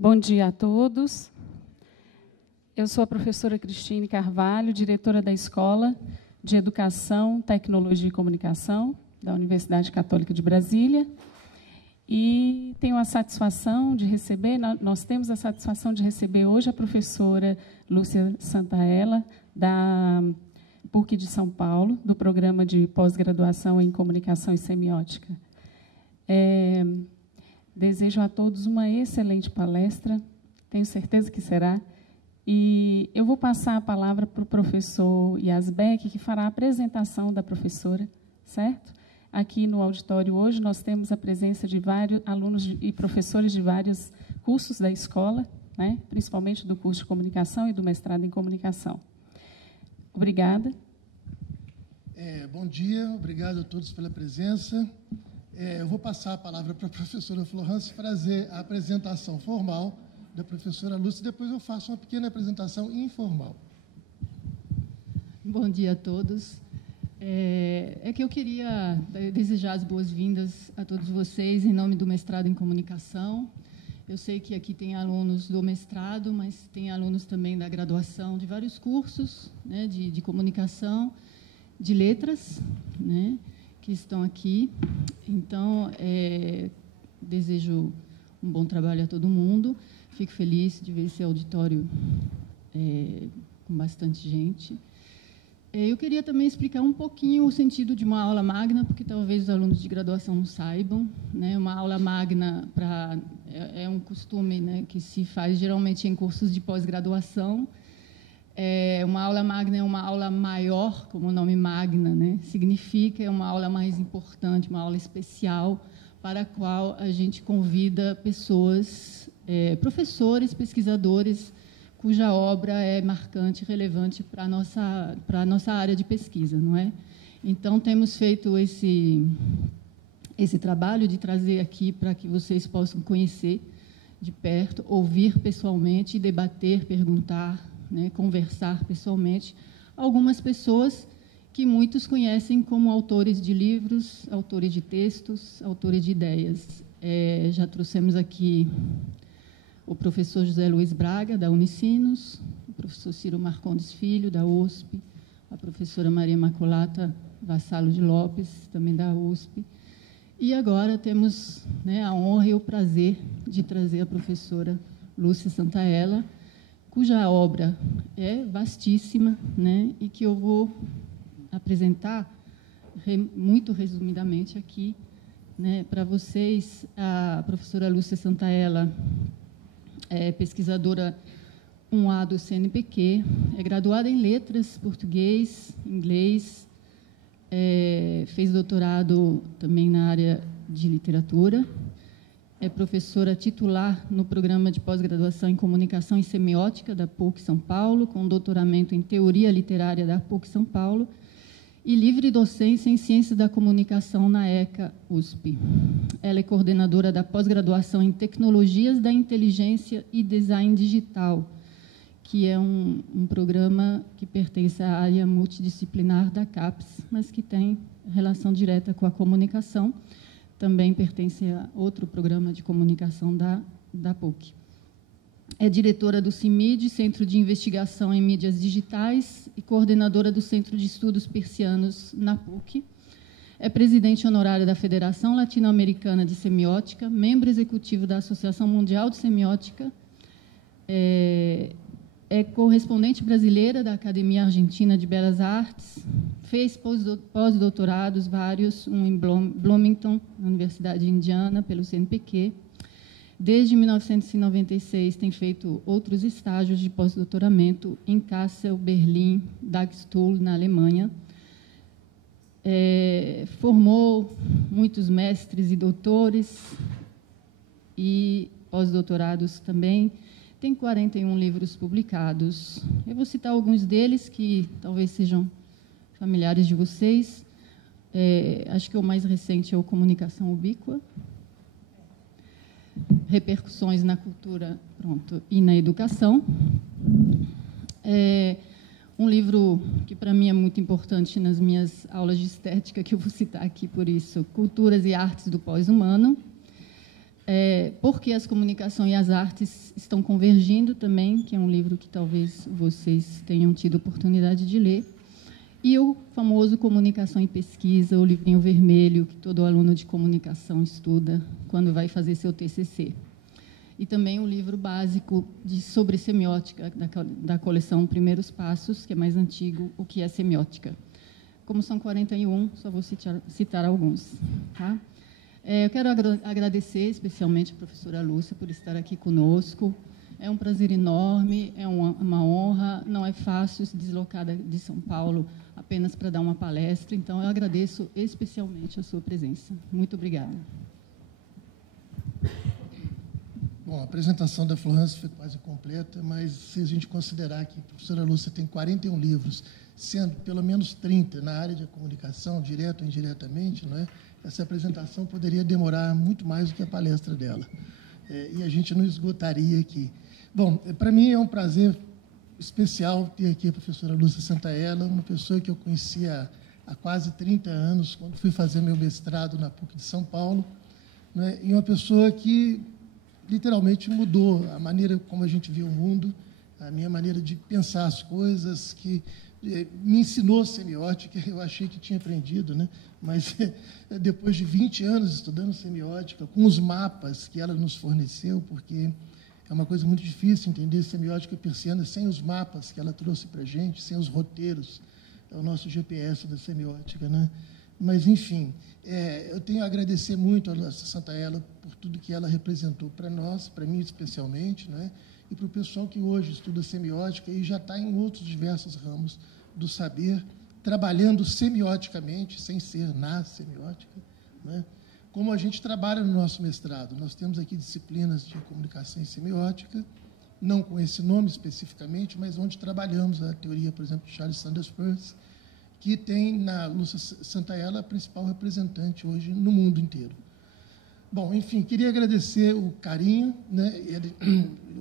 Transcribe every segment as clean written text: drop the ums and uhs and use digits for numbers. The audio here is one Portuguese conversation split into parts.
Bom dia a todos. Eu sou a professora Cristine Carvalho, diretora da Escola de Educação, Tecnologia e Comunicação da Universidade Católica de Brasília. E tenho a satisfação de receber, nós temos a satisfação de receber hoje a professora Lúcia Santaella, da PUC de São Paulo, do Programa de Pós-Graduação em Comunicação e Semiótica. Desejo a todos uma excelente palestra, tenho certeza que será. E eu vou passar a palavra para o professor Yasbeck, que fará a apresentação da professora, certo? Aqui no auditório hoje nós temos a presença de vários alunos e professores de vários cursos da escola, né? Principalmente do curso de Comunicação e do mestrado em Comunicação. Obrigada. Bom dia, obrigado a todos pela presença. Eu vou passar a palavra para a professora Florence fazer a apresentação formal da professora Lúcia, depois eu faço uma pequena apresentação informal. Bom dia a todos. Que eu queria desejar as boas-vindas a todos vocês em nome do mestrado em Comunicação. Eu sei que aqui tem alunos do mestrado, mas tem alunos também da graduação de vários cursos, né, de comunicação, de letras, né, que estão aqui. Então, desejo um bom trabalho a todo mundo. Fico feliz de ver esse auditório com bastante gente. Eu queria também explicar um pouquinho o sentido de uma aula magna, porque talvez os alunos de graduação não saibam, né? Uma aula magna é um costume, né, que se faz geralmente em cursos de pós-graduação. Uma aula magna é uma aula maior, como o nome magna, né? Significa uma aula mais importante, uma aula especial, para a qual a gente convida pessoas, professores, pesquisadores, cuja obra é marcante, relevante para a nossa área de pesquisa, não é? Então, temos feito esse trabalho de trazer aqui para que vocês possam conhecer de perto, ouvir pessoalmente, debater, perguntar, né, conversar pessoalmente, algumas pessoas que muitos conhecem como autores de livros, autores de textos, autores de ideias. Já trouxemos aqui o professor José Luiz Braga, da Unicinos, o professor Ciro Marcondes Filho, da USP, a professora Maria Imaculata Vassalo de Lopes, também da USP. E agora temos, né, a honra e o prazer de trazer a professora Lúcia Santaella, cuja obra é vastíssima, né, e que eu vou apresentar muito resumidamente aqui, né, para vocês. A professora Lúcia Santaella é pesquisadora 1A do CNPq, é graduada em letras, português, inglês, fez doutorado também na área de literatura, é professora titular no programa de pós-graduação em Comunicação e Semiótica da PUC São Paulo, com doutoramento em Teoria Literária da PUC São Paulo, e livre docência em Ciências da Comunicação na ECA USP. Ela é coordenadora da pós-graduação em Tecnologias da Inteligência e Design Digital, que é um programa que pertence à área multidisciplinar da CAPES, mas que tem relação direta com a comunicação. Também pertence a outro programa de comunicação da PUC. É diretora do CIMID, Centro de Investigação em Mídias Digitais, e coordenadora do Centro de Estudos Persianos na PUC. É presidente honorária da Federação Latino-Americana de Semiótica, membro executivo da Associação Mundial de Semiótica, é correspondente brasileira da Academia Argentina de Belas Artes, fez pós-doutorados vários, um em Bloomington, na Universidade de Indiana, pelo CNPq. Desde 1996, tem feito outros estágios de pós-doutoramento em Kassel, Berlim, Dagstuhl, na Alemanha. Formou muitos mestres e doutores e pós-doutorados também. Tem 41 livros publicados. Eu vou citar alguns deles que talvez sejam familiares de vocês. Acho que o mais recente é o Comunicação Ubíqua, Repercussões na Cultura e na Educação. Um livro que, para mim, é muito importante nas minhas aulas de estética, que eu vou citar aqui por isso, Culturas e Artes do Pós-Humano. Por que as comunicações e as artes estão convergindo também, que é um livro que talvez vocês tenham tido oportunidade de ler. E o famoso Comunicação e Pesquisa, o livrinho vermelho, que todo aluno de comunicação estuda quando vai fazer seu TCC. E também o livro básico sobre semiótica, da coleção Primeiros Passos, que é mais antigo, O que é Semiótica. Como são 41, só vou citar alguns. Tá? Eu quero agradecer especialmente a professora Lúcia por estar aqui conosco. É um prazer enorme, é uma honra. Não é fácil se deslocar de São Paulo apenas para dar uma palestra. Então, eu agradeço especialmente a sua presença. Muito obrigada. Bom, a apresentação da Florence foi quase completa, mas se a gente considerar que a professora Lúcia tem 41 livros, sendo pelo menos 30 na área de comunicação, direto ou indiretamente, não é? Essa apresentação poderia demorar muito mais do que a palestra dela. E a gente não esgotaria aqui. Bom, para mim é um prazer especial ter aqui a professora Lúcia Santaella, uma pessoa que eu conhecia há quase 30 anos, quando fui fazer meu mestrado na PUC de São Paulo, né? E uma pessoa que literalmente mudou a maneira como a gente vê o mundo, a minha maneira de pensar as coisas, que me ensinou semiótica. Eu achei que tinha aprendido, né? Mas depois de 20 anos estudando semiótica, com os mapas que ela nos forneceu, porque é uma coisa muito difícil entender semiótica persiana sem os mapas que ela trouxe para a gente, sem os roteiros, é o nosso GPS da semiótica, né? Mas, enfim, eu tenho a agradecer muito a Lúcia Santaella por tudo que ela representou para nós, para mim especialmente, né? E para o pessoal que hoje estuda semiótica e já está em outros diversos ramos do saber, trabalhando semioticamente, sem ser na semiótica, né? Como a gente trabalha no nosso mestrado. Nós temos aqui disciplinas de comunicação e semiótica, não com esse nome especificamente, mas onde trabalhamos a teoria, por exemplo, de Charles Sanders Peirce, que tem na Lúcia Santaella a principal representante hoje no mundo inteiro. Bom, enfim, queria agradecer o carinho, né?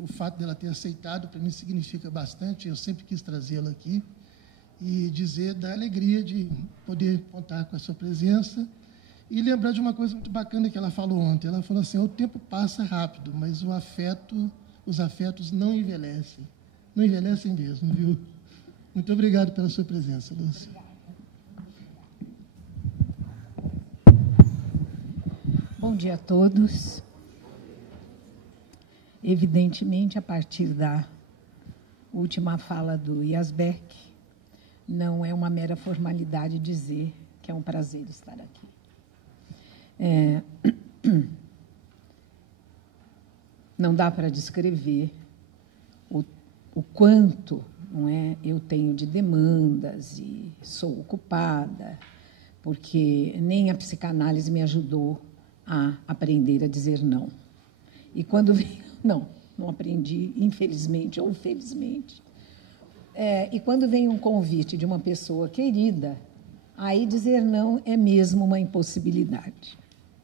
O fato dela ter aceitado, para mim, significa bastante. Eu sempre quis trazê-la aqui e dizer da alegria de poder contar com a sua presença e lembrar de uma coisa muito bacana que ela falou ontem. Ela falou assim: o tempo passa rápido, mas os afetos não envelhecem. Não envelhecem mesmo, viu? Muito obrigado pela sua presença, Lúcia. Bom dia a todos. Evidentemente, a partir da última fala do Yazbek, não é uma mera formalidade dizer que é um prazer estar aqui. Não dá para descrever o quanto, não é, eu tenho de demandas e sou ocupada, porque nem a psicanálise me ajudou a aprender a dizer não. E quando não aprendi, infelizmente ou felizmente. E quando vem um convite de uma pessoa querida, aí dizer não é mesmo uma impossibilidade.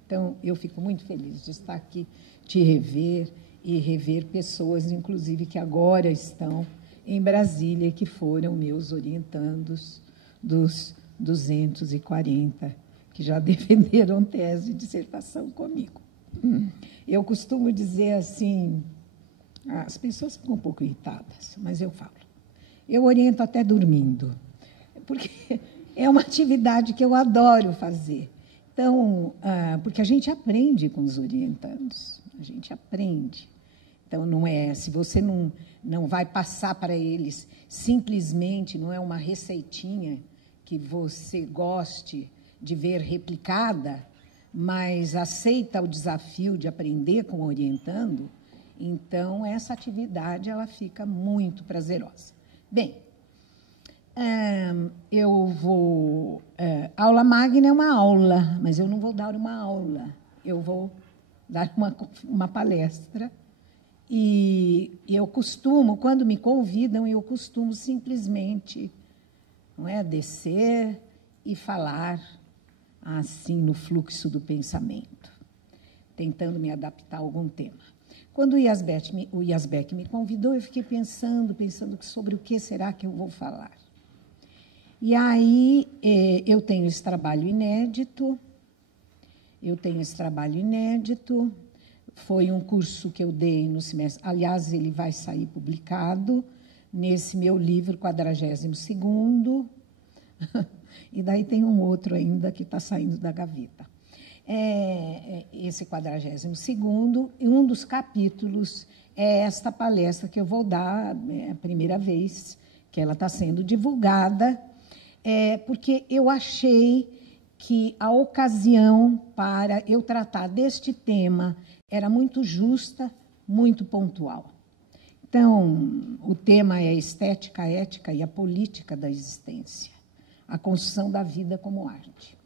Então, eu fico muito feliz de estar aqui, te rever e rever pessoas, inclusive, que agora estão em Brasília, que foram meus orientandos dos 240, que já defenderam tese e dissertação comigo. Eu costumo dizer assim, as pessoas ficam um pouco irritadas, mas eu falo. Eu oriento até dormindo, porque é uma atividade que eu adoro fazer. Então, porque a gente aprende com os orientandos, a gente aprende. Então, não é, se você não vai passar para eles simplesmente, não é uma receitinha que você goste de ver replicada, mas aceita o desafio de aprender com o orientando, então essa atividade ela fica muito prazerosa. Bem, eu vou... aula magna é uma aula, mas eu não vou dar uma aula, eu vou dar uma palestra. E eu costumo, quando me convidam, eu costumo simplesmente, não é, descer e falar assim no fluxo do pensamento, tentando me adaptar a algum tema. Quando o Yazbek me convidou, eu fiquei pensando sobre o que será que eu vou falar. E aí eu tenho esse trabalho inédito, foi um curso que eu dei no semestre. Aliás, ele vai sair publicado nesse meu livro, 42º. E daí tem um outro ainda que está saindo da gaveta. Esse 42º, e um dos capítulos é esta palestra que eu vou dar, é a primeira vez que ela está sendo divulgada, porque eu achei que a ocasião para eu tratar deste tema era muito justa, muito pontual. Então, o tema é a estética, a ética e a política da existência, a construção da vida como arte.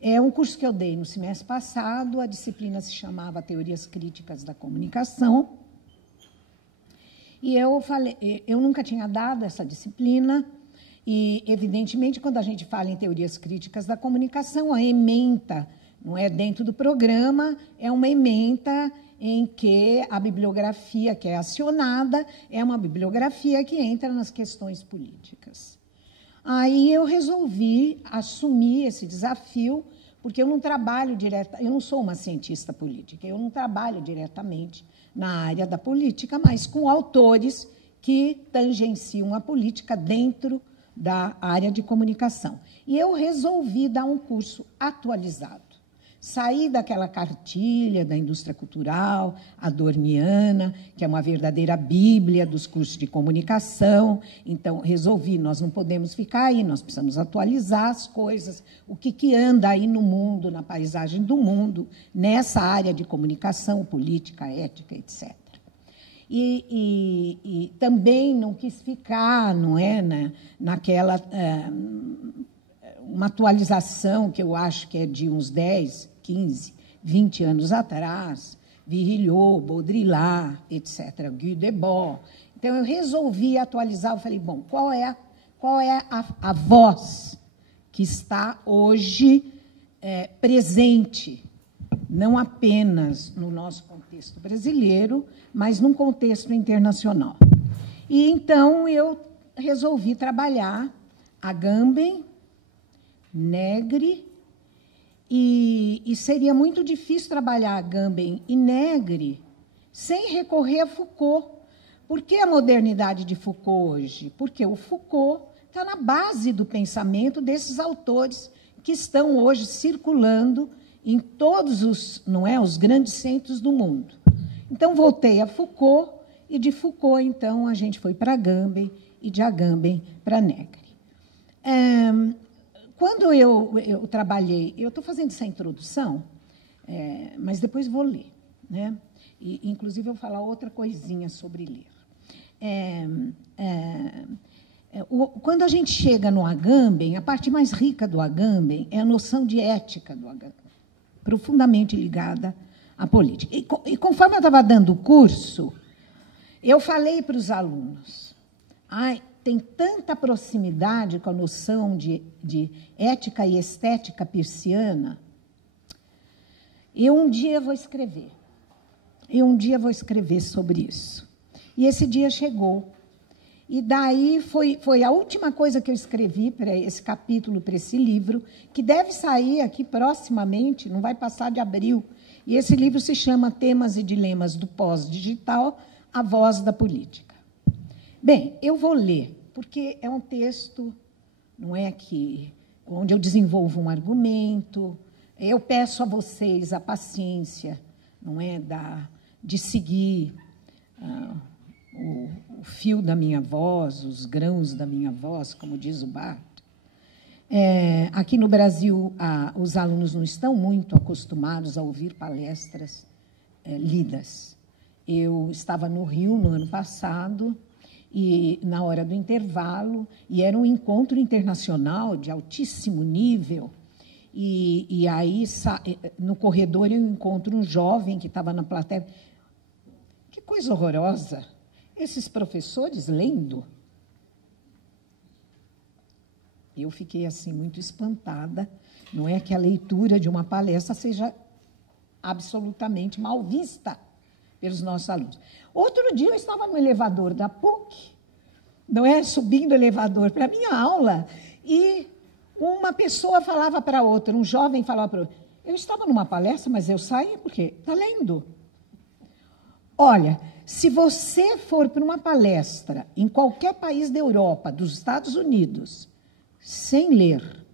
É um curso que eu dei no semestre passado, a disciplina se chamava Teorias Críticas da Comunicação, e eu nunca tinha dado essa disciplina, e, evidentemente, quando a gente fala em teorias críticas da comunicação, a ementa, não é dentro do programa, é uma ementa em que a bibliografia que é acionada é uma bibliografia que entra nas questões políticas. Aí eu resolvi assumir esse desafio, porque eu não trabalho eu não sou uma cientista política, eu não trabalho diretamente na área da política, mas com autores que tangenciam a política dentro da área de comunicação. E eu resolvi dar um curso atualizado. Saí daquela cartilha da indústria cultural, adorniana, que é uma verdadeira bíblia dos cursos de comunicação. Então, resolvi, nós não podemos ficar aí, nós precisamos atualizar as coisas, o que anda aí no mundo, na paisagem do mundo, nessa área de comunicação, política, ética, etc. E também não quis ficar, não é, naquela uma atualização que eu acho que é de uns 10, 15, 20 anos atrás, Virilhot, Baudrillard, etc., Guy Debord. Então, eu resolvi atualizar, eu falei, bom, qual é a voz que está hoje presente, não apenas no nosso contexto brasileiro, mas num contexto internacional. E, então, eu resolvi trabalhar Agamben, Negri, e seria muito difícil trabalhar Agamben e Negri sem recorrer a Foucault. Por que a modernidade de Foucault hoje? Porque o Foucault está na base do pensamento desses autores que estão hoje circulando em todos os grandes centros do mundo. Então, voltei a Foucault, e de Foucault, então, a gente foi para Agamben, e de Agamben para Negri. Quando eu trabalhei, eu estou fazendo essa introdução, mas depois vou ler, né? E, inclusive, eu vou falar outra coisinha sobre ler. Quando a gente chega no Agamben, a parte mais rica do Agamben é a noção de ética do Agamben, profundamente ligada à política. E conforme eu estava dando o curso, eu falei para os alunos, tem tanta proximidade com a noção de ética e estética peirciana, um dia vou escrever. Um dia vou escrever sobre isso. E esse dia chegou. E daí foi a última coisa que eu escrevi para esse capítulo, para esse livro, que deve sair aqui proximamente, não vai passar de abril. E esse livro se chama Temas e Dilemas do Pós-Digital, a Voz da Política. Bem, eu vou ler, porque é um texto, não é, onde eu desenvolvo um argumento, eu peço a vocês a paciência, não é, de seguir o fio da minha voz, os grãos da minha voz, como diz o Barthes. Aqui no Brasil, os alunos não estão muito acostumados a ouvir palestras lidas. Eu estava no Rio no ano passado, e na hora do intervalo, e era um encontro internacional de altíssimo nível, e aí, no corredor, eu encontro um jovem que estava na plateia. Que coisa horrorosa! Esses professores lendo. Eu fiquei assim muito espantada. Não é que a leitura de uma palestra seja absolutamente mal vista pelos nossos alunos. Outro dia eu estava no elevador da PUC, não é, subindo o elevador para a minha aula, e uma pessoa falava para outra, um jovem falava para outra, eu estava numa palestra, mas eu saí porque está lendo. Olha, se você for para uma palestra em qualquer país da Europa, dos Estados Unidos, sem ler,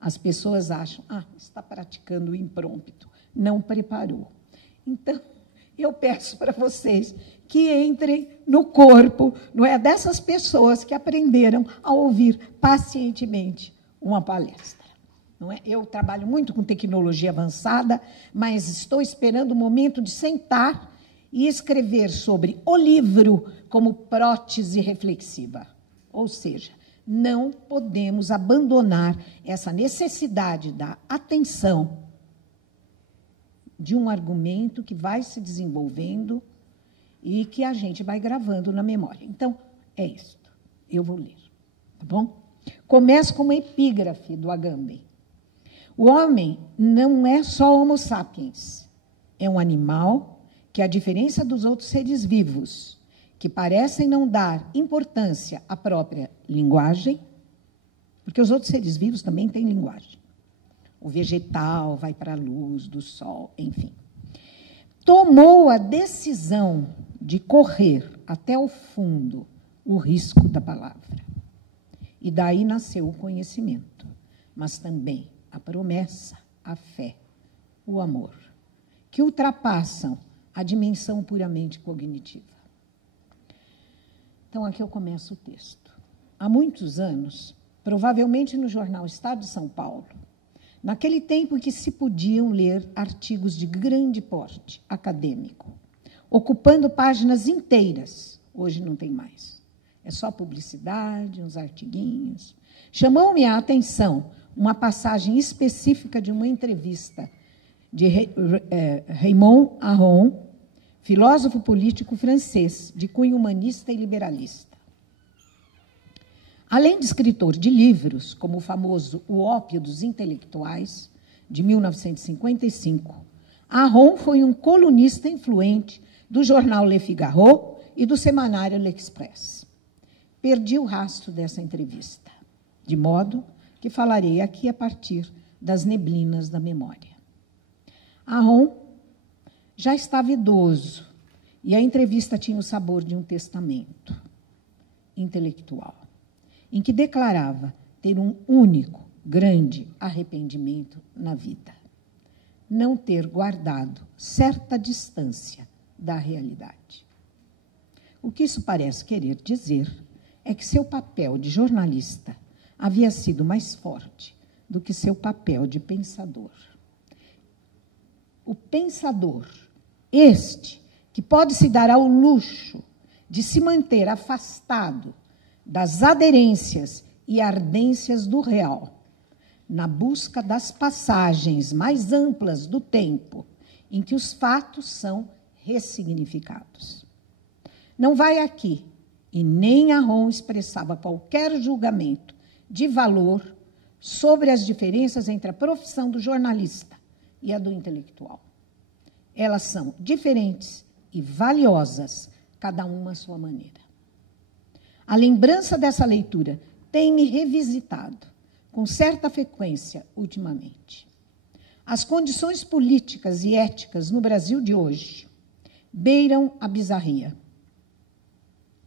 as pessoas acham, está praticando o impromptu, não preparou. Então, eu peço para vocês que entrem no corpo, não é, dessas pessoas que aprenderam a ouvir pacientemente uma palestra. Não é? Eu trabalho muito com tecnologia avançada, mas estou esperando o momento de sentar e escrever sobre o livro como prótese reflexiva. Ou seja, não podemos abandonar essa necessidade da atenção de um argumento que vai se desenvolvendo e que a gente vai gravando na memória. Então, é isso. Eu vou ler, tá bom? Começo com uma epígrafe do Agamben. O homem não é só Homo sapiens, é um animal que, à diferença dos outros seres vivos, que parecem não dar importância à própria linguagem, porque os outros seres vivos também têm linguagem. O vegetal vai para a luz do sol, enfim. Tomou a decisão de correr até o fundo o risco da palavra. E daí nasceu o conhecimento, mas também a promessa, a fé, o amor, que ultrapassam a dimensão puramente cognitiva. Então, aqui eu começo o texto. Há muitos anos, provavelmente no jornal Estado de São Paulo, naquele tempo em que se podiam ler artigos de grande porte acadêmico, ocupando páginas inteiras, hoje não tem mais. É só publicidade, uns artiguinhos. Chamou-me a atenção uma passagem específica de uma entrevista de Raymond Aron, filósofo político francês, de cunho humanista e liberalista. Além de escritor de livros, como o famoso O Ópio dos Intelectuais, de 1955, Aron foi um colunista influente do jornal Le Figaro e do semanário L'Express. Perdi o rastro dessa entrevista, de modo que falarei aqui a partir das neblinas da memória. Aron já estava idoso e a entrevista tinha o sabor de um testamento intelectual, em que declarava ter um único, grande arrependimento na vida: não ter guardado certa distância da realidade. O que isso parece querer dizer é que seu papel de jornalista havia sido mais forte do que seu papel de pensador. O pensador, este, que pode se dar ao luxo de se manter afastado das aderências e ardências do real, na busca das passagens mais amplas do tempo, em que os fatos são ressignificados. Não vai aqui, e nem Aron expressava qualquer julgamento de valor sobre as diferenças entre a profissão do jornalista e a do intelectual. Elas são diferentes e valiosas, cada uma à sua maneira. A lembrança dessa leitura tem me revisitado com certa frequência ultimamente. As condições políticas e éticas no Brasil de hoje beiram a bizarria,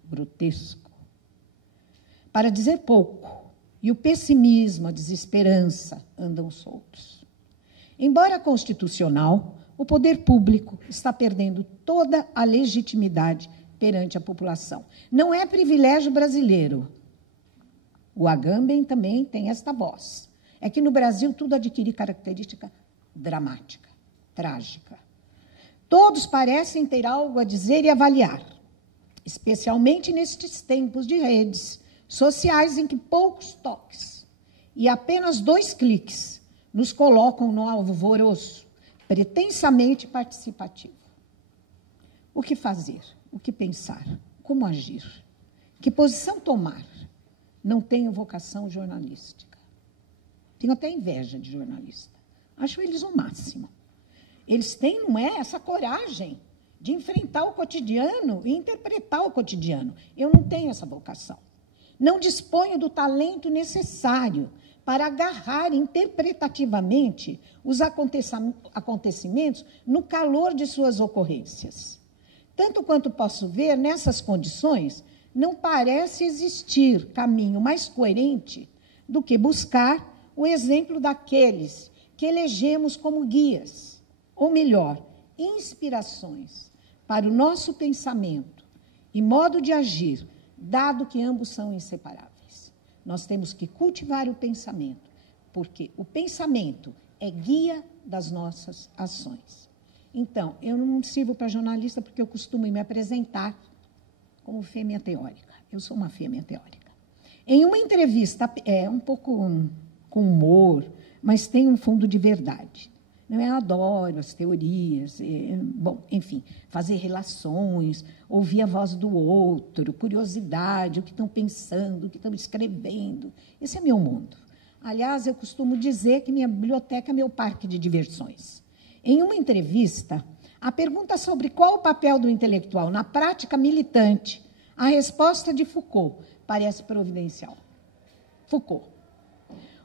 grotesco, para dizer pouco, e o pessimismo, a desesperança andam soltos. Embora constitucional, o poder público está perdendo toda a legitimidade perante a população. Não é privilégio brasileiro. O Agamben também tem esta voz. É que no Brasil tudo adquire característica dramática, trágica. Todos parecem ter algo a dizer e avaliar, especialmente nestes tempos de redes sociais em que poucos toques e apenas 2 cliques nos colocam no alvoroço pretensamente participativo. O que fazer? O que pensar? Como agir? Que posição tomar? Não tenho vocação jornalística. Tenho até inveja de jornalista. Acho eles o máximo. Eles têm, não é, essa coragem de enfrentar o cotidiano e interpretar o cotidiano. Eu não tenho essa vocação. Não disponho do talento necessário para agarrar interpretativamente os acontecimentos no calor de suas ocorrências. Tanto quanto posso ver, nessas condições, não parece existir caminho mais coerente do que buscar o exemplo daqueles que elegemos como guias, ou melhor, inspirações para o nosso pensamento e modo de agir, dado que ambos são inseparáveis. Nós temos que cultivar o pensamento, porque o pensamento é guia das nossas ações. Então, eu não sirvo para jornalista porque eu costumo me apresentar como fêmea teórica. Eu sou uma fêmea teórica. Em uma entrevista, um pouco com humor, mas tem um fundo de verdade. Eu adoro as teorias, bom, enfim, fazer relações, ouvir a voz do outro, curiosidade, o que estão pensando, o que estão escrevendo. Esse é meu mundo. Aliás, eu costumo dizer que minha biblioteca é meu parque de diversões. Em uma entrevista, a pergunta sobre qual o papel do intelectual na prática militante, a resposta de Foucault parece providencial. Foucault.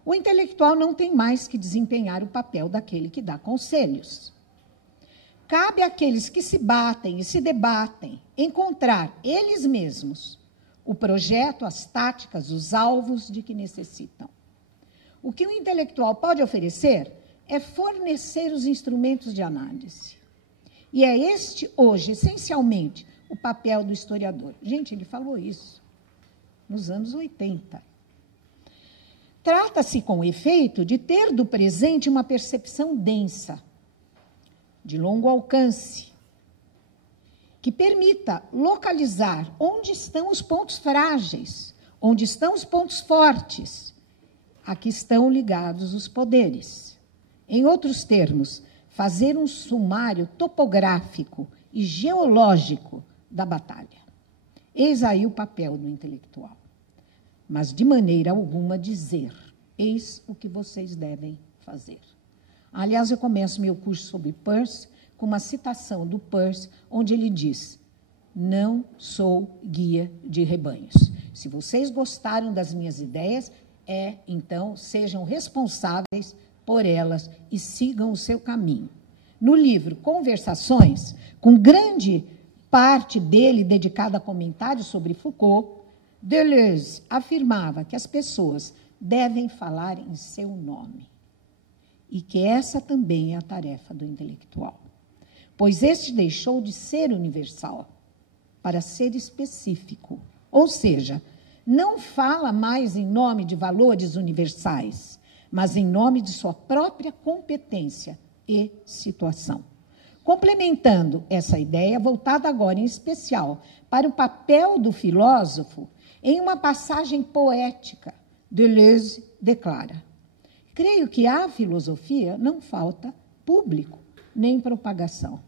O intelectual não tem mais que desempenhar o papel daquele que dá conselhos. Cabe àqueles que se batem e se debatem encontrar eles mesmos o projeto, as táticas, os alvos de que necessitam. O que o intelectual pode oferecer é fornecer os instrumentos de análise. E é este, hoje, essencialmente, o papel do historiador. Gente, ele falou isso nos anos 80. Trata-se, com efeito, de ter do presente uma percepção densa, de longo alcance, que permita localizar onde estão os pontos frágeis, onde estão os pontos fortes, a que estão ligados os poderes. Em outros termos, fazer um sumário topográfico e geológico da batalha. Eis aí o papel do intelectual. Mas, de maneira alguma, dizer, eis o que vocês devem fazer. Aliás, eu começo meu curso sobre Peirce com uma citação do Peirce, onde ele diz, não sou guia de rebanhos. Se vocês gostaram das minhas ideias, então, sejam responsáveis por elas e sigam o seu caminho. No livro Conversações, com grande parte dele dedicada a comentários sobre Foucault, Deleuze afirmava que as pessoas devem falar em seu nome e que essa também é a tarefa do intelectual, pois este deixou de ser universal para ser específico, ou seja, não fala mais em nome de valores universais, mas em nome de sua própria competência e situação. Complementando essa ideia, voltada agora em especial para o papel do filósofo, em uma passagem poética, Deleuze declara, creio que à filosofia não falta público, nem propagação,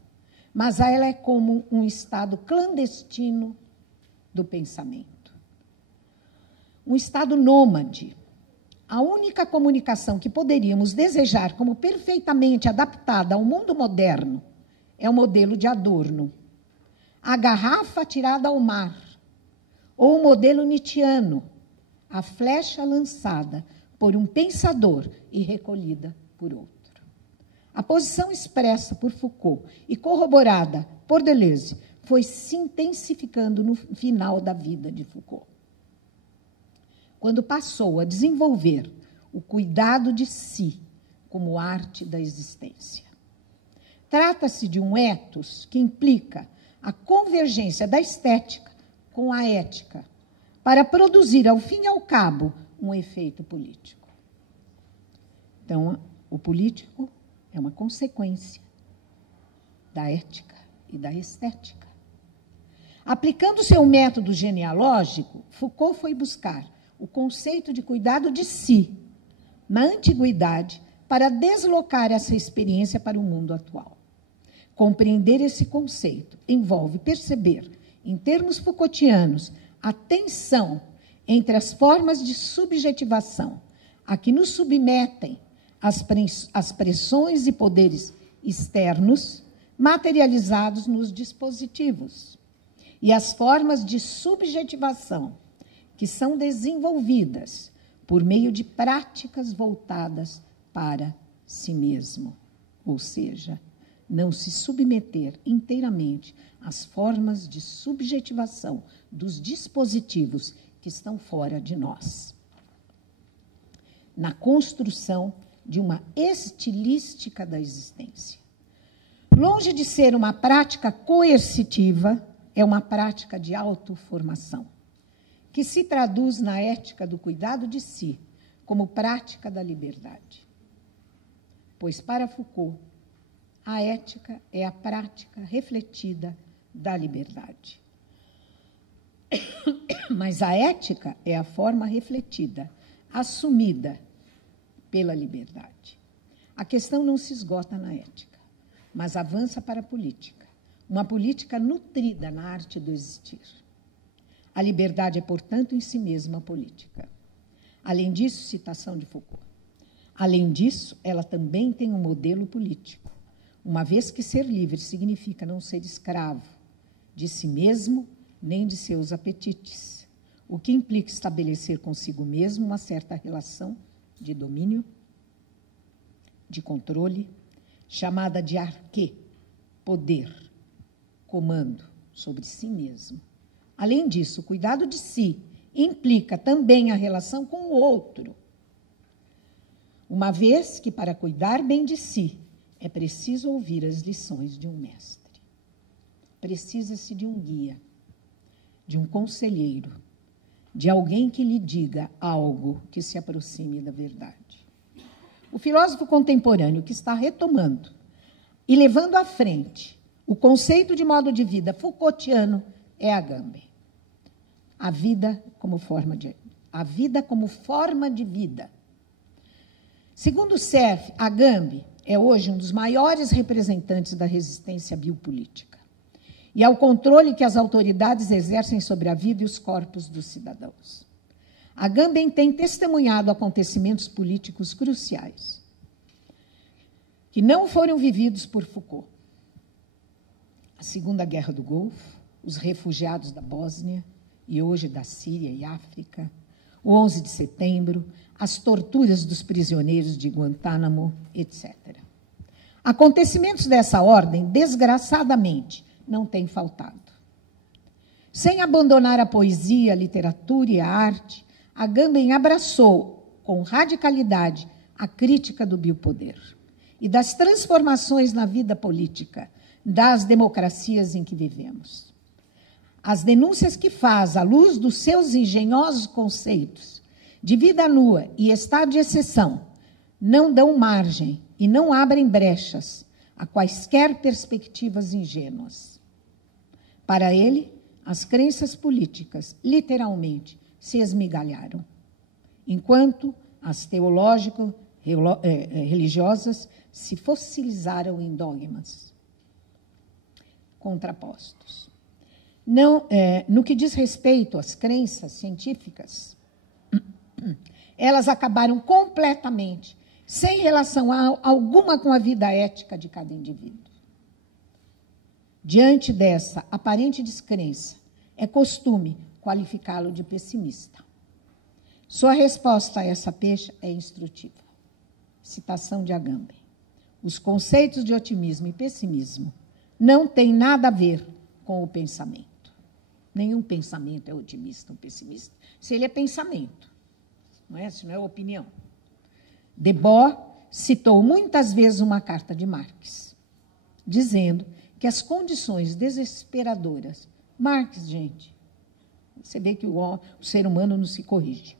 mas ela é como um estado clandestino do pensamento. Um estado nômade. A única comunicação que poderíamos desejar como perfeitamente adaptada ao mundo moderno é o modelo de Adorno. A garrafa tirada ao mar, ou o modelo nietzschiano, a flecha lançada por um pensador e recolhida por outro. A posição expressa por Foucault e corroborada por Deleuze foi se intensificando no final da vida de Foucault, quando passou a desenvolver o cuidado de si como arte da existência. Trata-se de um ethos que implica a convergência da estética com a ética, para produzir, ao fim e ao cabo, um efeito político. Então, o político é uma consequência da ética e da estética. Aplicando seu método genealógico, Foucault foi buscar o conceito de cuidado de si, na antiguidade, para deslocar essa experiência para o mundo atual. Compreender esse conceito envolve perceber, em termos Foucaultianos, a tensão entre as formas de subjetivação a que nos submetem as pressões e poderes externos materializados nos dispositivos e as formas de subjetivação que são desenvolvidas por meio de práticas voltadas para si mesmo, ou seja, não se submeter inteiramente às formas de subjetivação dos dispositivos que estão fora de nós. Na construção de uma estilística da existência. Longe de ser uma prática coercitiva, é uma prática de autoformação, que se traduz na ética do cuidado de si, como prática da liberdade. Pois, para Foucault, a ética é a prática refletida da liberdade. Mas a ética é a forma refletida, assumida pela liberdade. A questão não se esgota na ética, mas avança para a política, uma política nutrida na arte do existir. A liberdade é, portanto, em si mesma política. Além disso, citação de Foucault, além disso, ela também tem um modelo político, uma vez que ser livre significa não ser escravo de si mesmo nem de seus apetites, o que implica estabelecer consigo mesmo uma certa relação de domínio, de controle, chamada de arquê, poder, comando sobre si mesmo. Além disso, o cuidado de si implica também a relação com o outro, uma vez que, para cuidar bem de si, é preciso ouvir as lições de um mestre. Precisa-se de um guia, de um conselheiro, de alguém que lhe diga algo que se aproxime da verdade. O filósofo contemporâneo que está retomando e levando à frente o conceito de modo de vida Foucaultiano é Agamben. A vida como forma de vida. Segundo Cerf, Agamben é hoje um dos maiores representantes da resistência biopolítica e ao controle que as autoridades exercem sobre a vida e os corpos dos cidadãos. Agamben tem testemunhado acontecimentos políticos cruciais que não foram vividos por Foucault. A Segunda Guerra do Golfo, os refugiados da Bósnia e hoje da Síria e África, o 11 de setembro, as torturas dos prisioneiros de Guantánamo, etc. Acontecimentos dessa ordem, desgraçadamente, não têm faltado. Sem abandonar a poesia, a literatura e a arte, Agamben abraçou, com radicalidade, a crítica do biopoder e das transformações na vida política das democracias em que vivemos. As denúncias que faz, à luz dos seus engenhosos conceitos de vida nua e estado de exceção, não dão margem e não abrem brechas a quaisquer perspectivas ingênuas. Para ele, as crenças políticas, literalmente, se esmigalharam, enquanto as teológico-religiosas se fossilizaram em dogmas contrapostos. No que diz respeito às crenças científicas, elas acabaram completamente, sem relação alguma com a vida ética de cada indivíduo. Diante dessa aparente descrença, é costume qualificá-lo de pessimista. Sua resposta a essa pecha é instrutiva. Citação de Agamben. Os conceitos de otimismo e pessimismo não têm nada a ver com o pensamento. Nenhum pensamento é otimista ou pessimista, se ele é pensamento, não é? Se não é opinião. Debord citou muitas vezes uma carta de Marx, dizendo que as condições desesperadoras... Marx, gente, você vê que o ser humano não se corrige.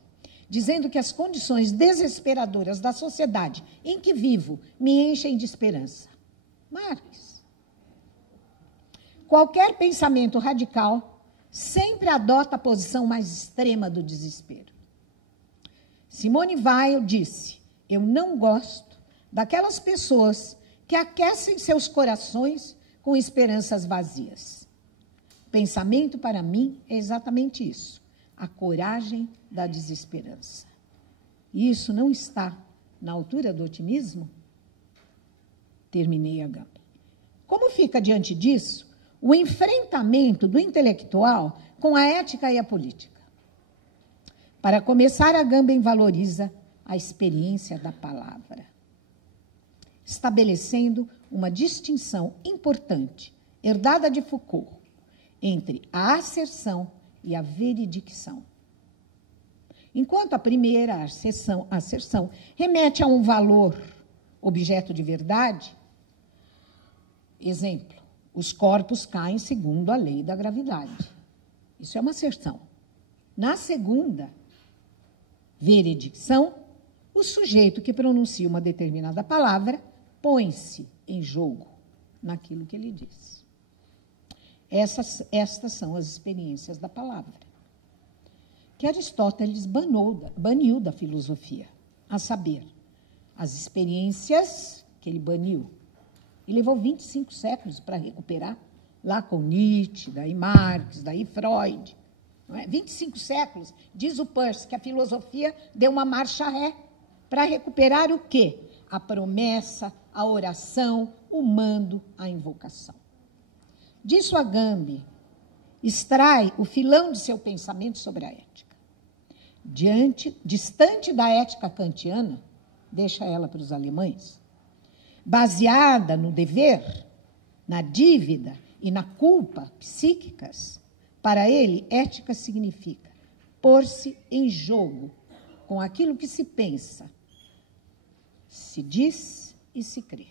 Dizendo que as condições desesperadoras da sociedade em que vivo me enchem de esperança. Marx. Qualquer pensamento radical sempre adota a posição mais extrema do desespero. Simone Weil disse: eu não gosto daquelas pessoas que aquecem seus corações com esperanças vazias. Pensamento, para mim, é exatamente isso, a coragem da desesperança. E isso não está na altura do otimismo? Terminei Agamben. Como fica diante disso o enfrentamento do intelectual com a ética e a política? Para começar, Agamben valoriza a experiência da palavra, estabelecendo uma distinção importante, herdada de Foucault, entre a asserção e a veridicção. Enquanto a primeira, a asserção, remete a um valor, objeto de verdade, exemplo, os corpos caem segundo a lei da gravidade. Isso é uma asserção. Na segunda, veredicção, o sujeito que pronuncia uma determinada palavra põe-se em jogo naquilo que ele diz. Estas são as experiências da palavra, que Aristóteles baniu da filosofia, a saber, as experiências que ele baniu. E levou 25 séculos para recuperar, lá com Nietzsche, daí Marx, daí Freud. Não é? 25 séculos, diz o Peirce, que a filosofia deu uma marcha ré para recuperar o quê? A promessa, a oração, o mando, a invocação. Disso Agamben extrai o filão de seu pensamento sobre a ética. Distante da ética kantiana, deixa ela para os alemães, baseada no dever, na dívida e na culpa psíquicas, para ele, ética significa pôr-se em jogo com aquilo que se pensa, se diz e se crê.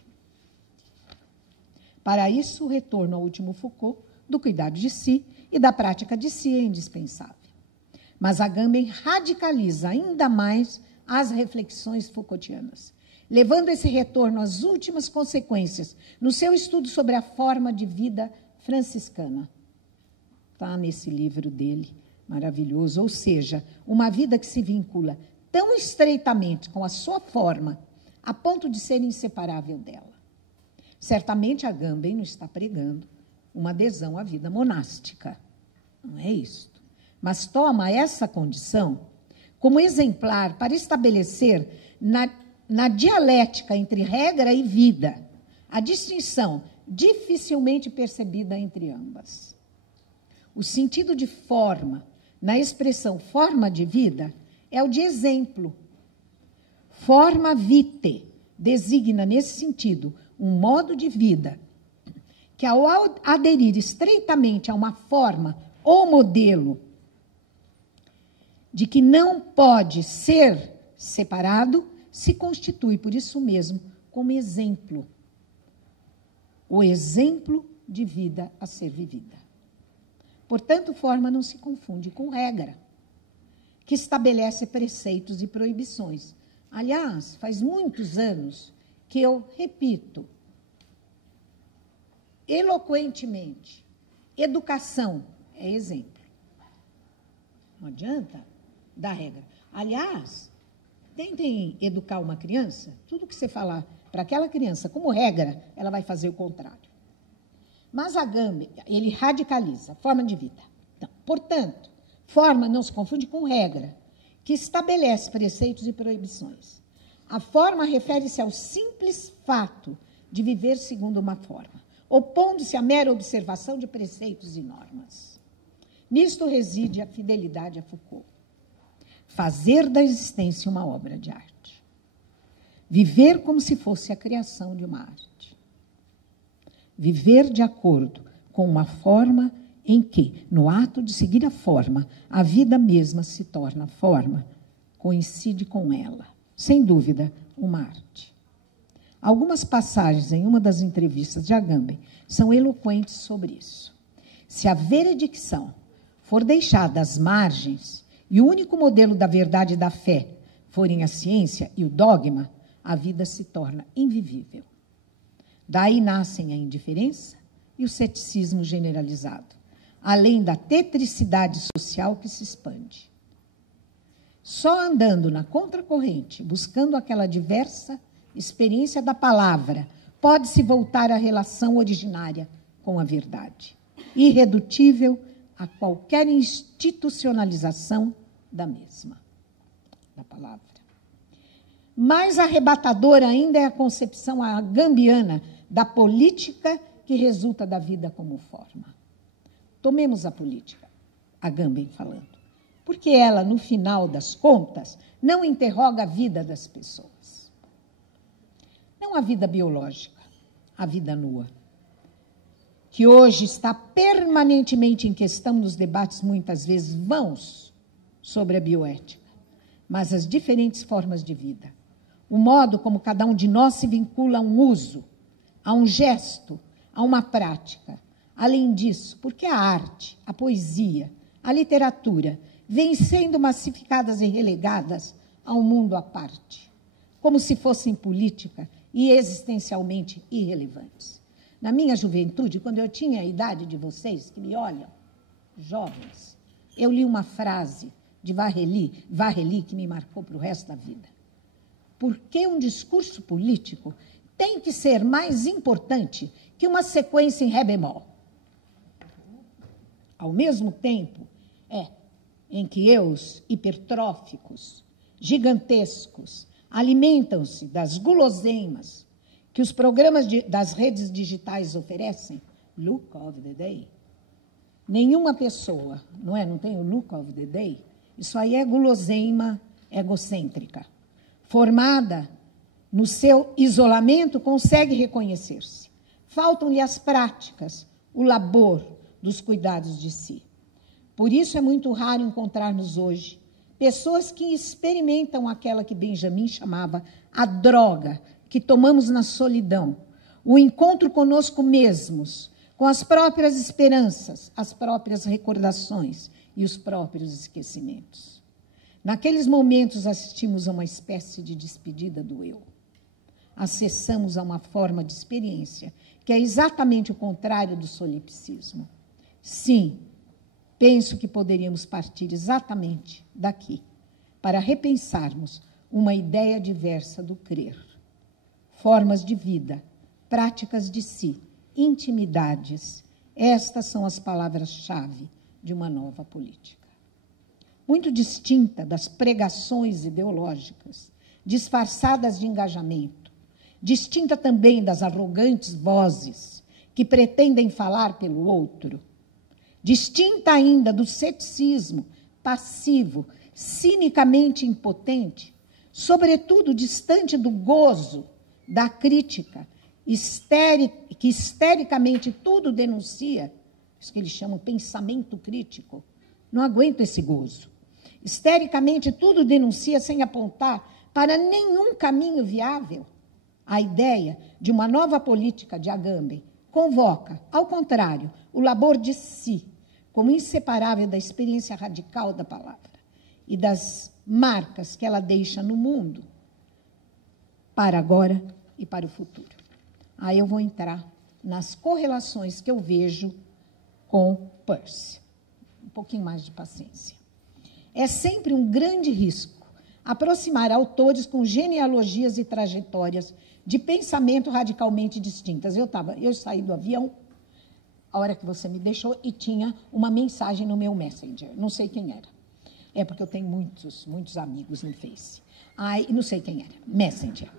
Para isso, o retorno ao último Foucault, do cuidado de si e da prática de si é indispensável. Mas Agamben radicaliza ainda mais as reflexões Foucaultianas, levando esse retorno às últimas consequências no seu estudo sobre a forma de vida franciscana. Está nesse livro dele, maravilhoso. Ou seja, uma vida que se vincula tão estreitamente com a sua forma, a ponto de ser inseparável dela. Certamente Agamben não está pregando uma adesão à vida monástica. Não é isso. Mas toma essa condição como exemplar para estabelecer na dialética entre regra e vida a distinção dificilmente percebida entre ambas. O sentido de forma, na expressão forma de vida, é o de exemplo. Forma vitae designa, nesse sentido, um modo de vida que, ao aderir estreitamente a uma forma ou modelo de que não pode ser separado, se constitui, por isso mesmo, como exemplo. O exemplo de vida a ser vivida. Portanto, forma não se confunde com regra, que estabelece preceitos e proibições. Aliás, faz muitos anos que eu repito eloquentemente, educação é exemplo. Não adianta dar regra. Aliás, tentem educar uma criança, tudo que você falar para aquela criança como regra, ela vai fazer o contrário. Mas Agamben, ele radicaliza a forma de vida. Então, portanto, forma não se confunde com regra, que estabelece preceitos e proibições. A forma refere-se ao simples fato de viver segundo uma forma, opondo-se à mera observação de preceitos e normas. Nisto reside a fidelidade a Foucault. Fazer da existência uma obra de arte. Viver como se fosse a criação de uma arte. Viver de acordo com uma forma em que, no ato de seguir a forma, a vida mesma se torna forma, coincide com ela. Sem dúvida, uma arte. Algumas passagens em uma das entrevistas de Agamben são eloquentes sobre isso. Se a veredicção for deixada às margens e o único modelo da verdade e da fé forem a ciência e o dogma, a vida se torna invivível. Daí nascem a indiferença e o ceticismo generalizado, além da tetricidade social que se expande. Só andando na contracorrente, buscando aquela diversa experiência da palavra, pode-se voltar à relação originária com a verdade, irredutível a qualquer institucionalização da mesma, da palavra. Mais arrebatadora ainda é a concepção agambiana da política que resulta da vida como forma. Tomemos a política, Agamben falando, porque ela, no final das contas, não interroga a vida das pessoas. Não a vida biológica, a vida nua, que hoje está permanentemente em questão nos debates, muitas vezes vãos, sobre a bioética, mas as diferentes formas de vida, o modo como cada um de nós se vincula a um uso, a um gesto, a uma prática. Além disso, porque a arte, a poesia, a literatura vêm sendo massificadas e relegadas a um mundo à parte, como se fossem política e existencialmente irrelevantes. Na minha juventude, quando eu tinha a idade de vocês, que me olham, jovens, eu li uma frase de Varrely que me marcou para o resto da vida. Por que um discurso político tem que ser mais importante que uma sequência em ré bemol? Ao mesmo tempo, em que os hipertróficos, gigantescos, alimentam-se das guloseimas que os programas das redes digitais oferecem, look of the day. Nenhuma pessoa, não tem o look of the day? Isso aí é guloseima egocêntrica. Formada no seu isolamento, consegue reconhecer-se. Faltam-lhe as práticas, o labor dos cuidados de si. Por isso é muito raro encontrarmos hoje pessoas que experimentam aquela que Benjamin chamava a droga que tomamos na solidão, o encontro conosco mesmos, com as próprias esperanças, as próprias recordações e os próprios esquecimentos. Naqueles momentos assistimos a uma espécie de despedida do eu. Acessamos a uma forma de experiência que é exatamente o contrário do solipsismo. Sim, penso que poderíamos partir exatamente daqui para repensarmos uma ideia diversa do crer. Formas de vida, práticas de si, intimidades. Estas são as palavras-chave de uma nova política. Muito distinta das pregações ideológicas, disfarçadas de engajamento, distinta também das arrogantes vozes que pretendem falar pelo outro, distinta ainda do ceticismo passivo, cinicamente impotente, sobretudo distante do gozo, da crítica, que histericamente tudo denuncia, isso que eles chamam pensamento crítico. Não aguento esse gozo. Histericamente tudo denuncia sem apontar para nenhum caminho viável. A ideia de uma nova política de Agamben convoca, ao contrário, o labor de si, como inseparável da experiência radical da palavra e das marcas que ela deixa no mundo, para agora e para o futuro. Aí eu vou entrar nas correlações que eu vejo com Peirce. Um pouquinho mais de paciência. É sempre um grande risco aproximar autores com genealogias e trajetórias de pensamento radicalmente distintas. Eu saí do avião, a hora que você me deixou, e tinha uma mensagem no meu Messenger. Não sei quem era. É porque eu tenho muitos amigos no Face. Aí, não sei quem era. Messenger.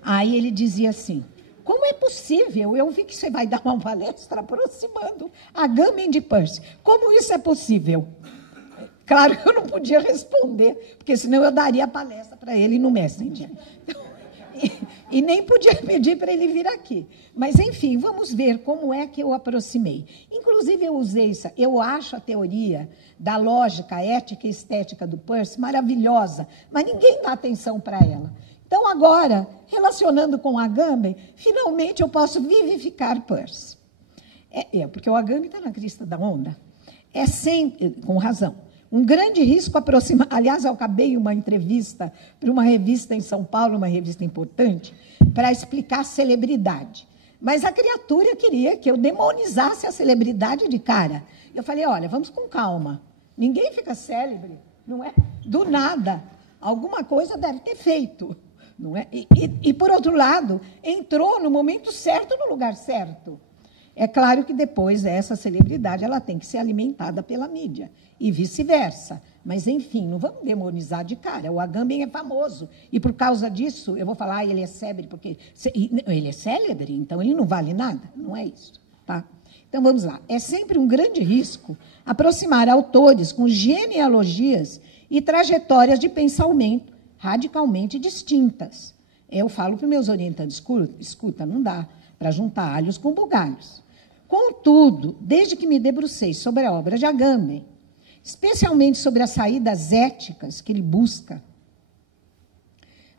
Aí ele dizia assim: como é possível? Eu vi que você vai dar uma palestra aproximando Agamben de Peirce. Como isso é possível? Claro que eu não podia responder, porque senão eu daria a palestra para ele no Messenger. E nem podia pedir para ele vir aqui. Mas, enfim, vamos ver como é que eu aproximei. Inclusive, eu acho a teoria da lógica ética e estética do Peirce maravilhosa, mas ninguém dá atenção para ela. Então, agora, relacionando com Agamben, finalmente eu posso vivificar Peirce. Porque o Agamben está na crista da onda. É sempre, com razão, um grande risco aproximar. Aliás, eu acabei uma entrevista para uma revista em São Paulo, uma revista importante, para explicar celebridade. Mas a criatura queria que eu demonizasse a celebridade de cara. Eu falei, olha, vamos com calma. Ninguém fica célebre, não é? Do nada. Alguma coisa deve ter feito. Não é? E, por outro lado, entrou no momento certo, no lugar certo. É claro que depois essa celebridade ela tem que ser alimentada pela mídia, e vice-versa. Mas, enfim, não vamos demonizar de cara. O Agamben é famoso, e por causa disso, eu vou falar, ele é célebre, porque ele é célebre, então ele não vale nada. Não é isso. Tá? Então, vamos lá. É sempre um grande risco aproximar autores com genealogias e trajetórias de pensamento radicalmente distintas. Eu falo para os meus orientantes, escuta, não dá para juntar alhos com bugalhos. Contudo, desde que me debrucei sobre a obra de Agamben, especialmente sobre as saídas éticas que ele busca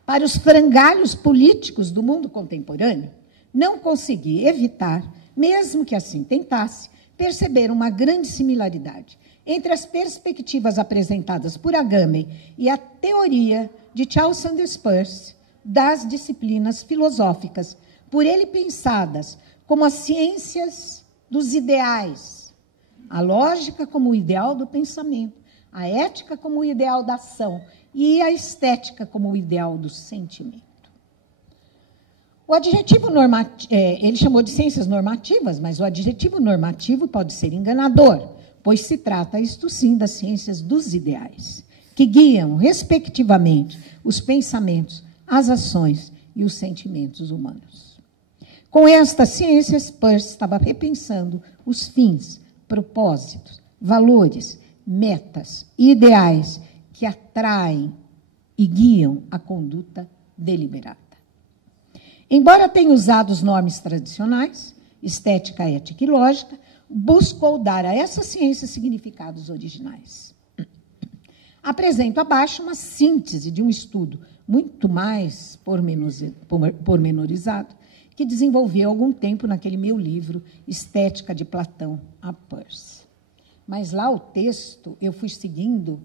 para os frangalhos políticos do mundo contemporâneo, não consegui evitar, mesmo que assim tentasse, perceber uma grande similaridade entre as perspectivas apresentadas por Agamben e a teoria de Charles Sanders Peirce das disciplinas filosóficas, por ele pensadas como as ciências dos ideais, a lógica como o ideal do pensamento, a ética como o ideal da ação e a estética como o ideal do sentimento. O adjetivo normativo, ele chamou de ciências normativas, mas o adjetivo normativo pode ser enganador, pois se trata, isto sim, das ciências dos ideais, que guiam, respectivamente, os pensamentos, as ações e os sentimentos humanos. Com estas ciências, Peirce estava repensando os fins, propósitos, valores, metas e ideais que atraem e guiam a conduta deliberada. Embora tenha usado os nomes tradicionais, estética, ética e lógica, buscou dar a essas ciências significados originais. Apresento abaixo uma síntese de um estudo muito mais pormenorizado que desenvolvi há algum tempo naquele meu livro, Estética de Platão a Peirce. Mas lá o texto, eu fui seguindo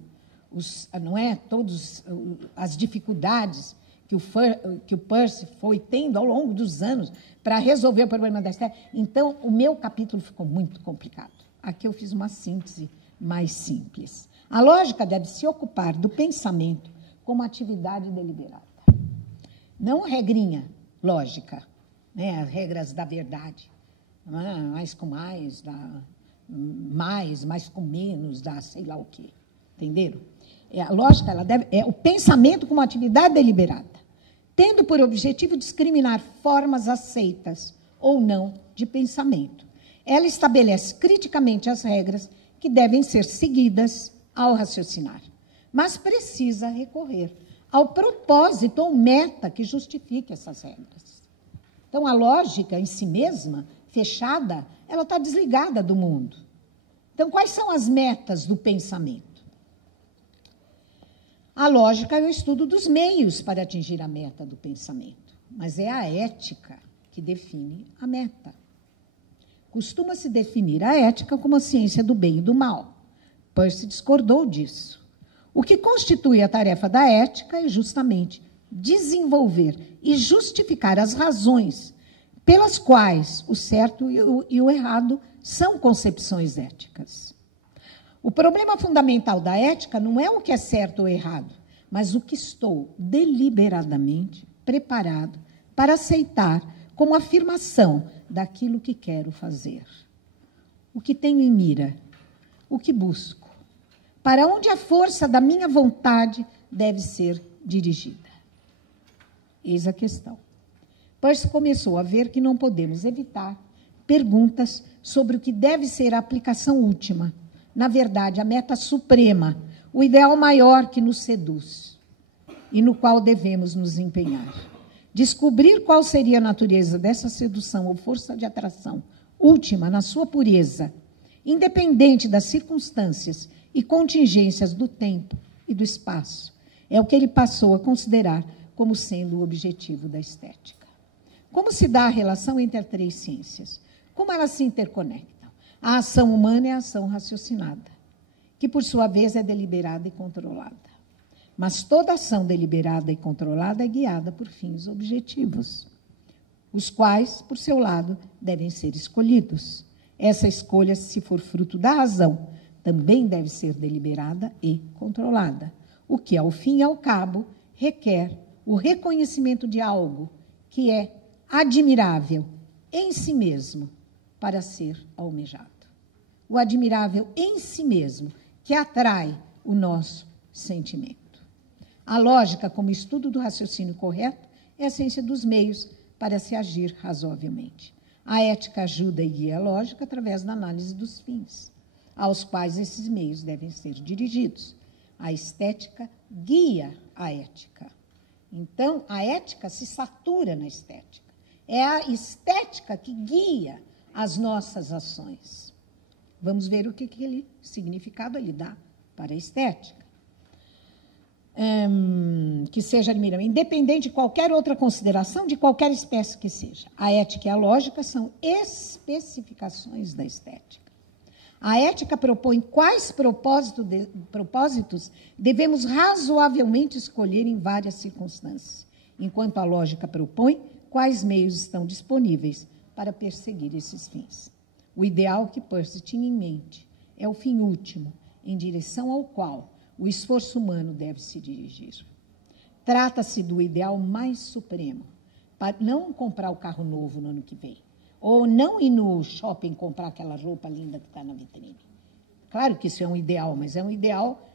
as dificuldades que o Peirce foi tendo ao longo dos anos para resolver o problema da estética. Então, o meu capítulo ficou muito complicado. Aqui eu fiz uma síntese mais simples. A lógica deve se ocupar do pensamento como atividade deliberada. Não regrinha lógica, né? As regras da verdade. Mais com mais, dá mais com menos, dá sei lá o quê. Entenderam? A lógica é o pensamento como atividade deliberada, tendo por objetivo discriminar formas aceitas ou não de pensamento. Ela estabelece criticamente as regras que devem ser seguidas ao raciocinar, mas precisa recorrer ao propósito ou meta que justifique essas regras. Então, a lógica em si mesma, fechada, ela está desligada do mundo. Então, quais são as metas do pensamento? A lógica é o estudo dos meios para atingir a meta do pensamento, mas é a ética que define a meta. Costuma-se definir a ética como a ciência do bem e do mal. Peirce discordou disso. O que constitui a tarefa da ética é justamente desenvolver e justificar as razões pelas quais o certo e o errado são concepções éticas. O problema fundamental da ética não é o que é certo ou errado, mas o que estou deliberadamente preparado para aceitar como afirmação daquilo que quero fazer. O que tenho em mira, o que busco, para onde a força da minha vontade deve ser dirigida. Eis a questão. Peirce começou a ver que não podemos evitar perguntas sobre o que deve ser a aplicação última, na verdade, a meta suprema, o ideal maior que nos seduz e no qual devemos nos empenhar. Descobrir qual seria a natureza dessa sedução ou força de atração última na sua pureza, independente das circunstâncias e contingências do tempo e do espaço, é o que ele passou a considerar como sendo o objetivo da estética. Como se dá a relação entre as três ciências? Como elas se interconectam? A ação humana é a ação raciocinada, que, por sua vez, é deliberada e controlada. Mas toda ação deliberada e controlada é guiada por fins objetivos, os quais, por seu lado, devem ser escolhidos. Essa escolha, se for fruto da razão, também deve ser deliberada e controlada, o que, ao fim e ao cabo, requer o reconhecimento de algo que é admirável em si mesmo para ser almejado. O admirável em si mesmo, que atrai o nosso sentimento. A lógica, como estudo do raciocínio correto, é a ciência dos meios para se agir razoavelmente. A ética ajuda e guia a lógica através da análise dos fins, aos quais esses meios devem ser dirigidos. A estética guia a ética. Então, a ética se satura na estética. É a estética que guia as nossas ações. Vamos ver o que significado ele dá para a estética. Que seja admirável, independente de qualquer outra consideração, de qualquer espécie que seja. A ética e a lógica são especificações da estética. A ética propõe quais propósitos devemos razoavelmente escolher em várias circunstâncias, enquanto a lógica propõe quais meios estão disponíveis para perseguir esses fins. O ideal que Peirce tinha em mente é o fim último, em direção ao qual o esforço humano deve se dirigir. Trata-se do ideal mais supremo, para não comprar o carro novo no ano que vem, ou não ir no shopping comprar aquela roupa linda que está na vitrine. Claro que isso é um ideal, mas é um ideal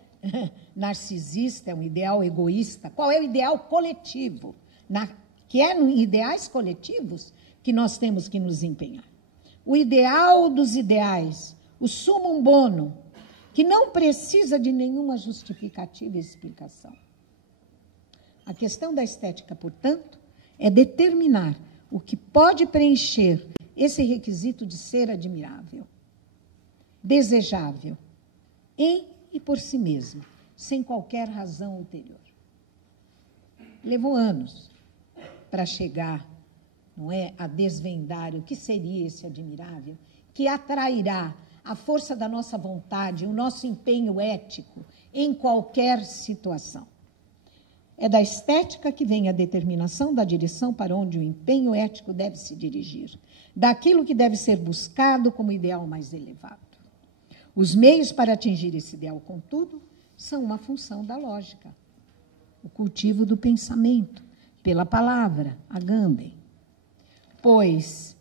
narcisista, é um ideal egoísta. Qual é o ideal coletivo? Que é em ideais coletivos que nós temos que nos empenhar. O ideal dos ideais, o summum bonum, que não precisa de nenhuma justificativa e explicação. A questão da estética, portanto, é determinar o que pode preencher esse requisito de ser admirável, desejável, em e por si mesmo, sem qualquer razão ulterior. Levou anos para chegar, não é, a desvendar o que seria esse admirável, que atrairá a força da nossa vontade, o nosso empenho ético em qualquer situação. É da estética que vem a determinação da direção para onde o empenho ético deve se dirigir, daquilo que deve ser buscado como ideal mais elevado. Os meios para atingir esse ideal, contudo, são uma função da lógica. O cultivo do pensamento, pela palavra, Agamben. Pois,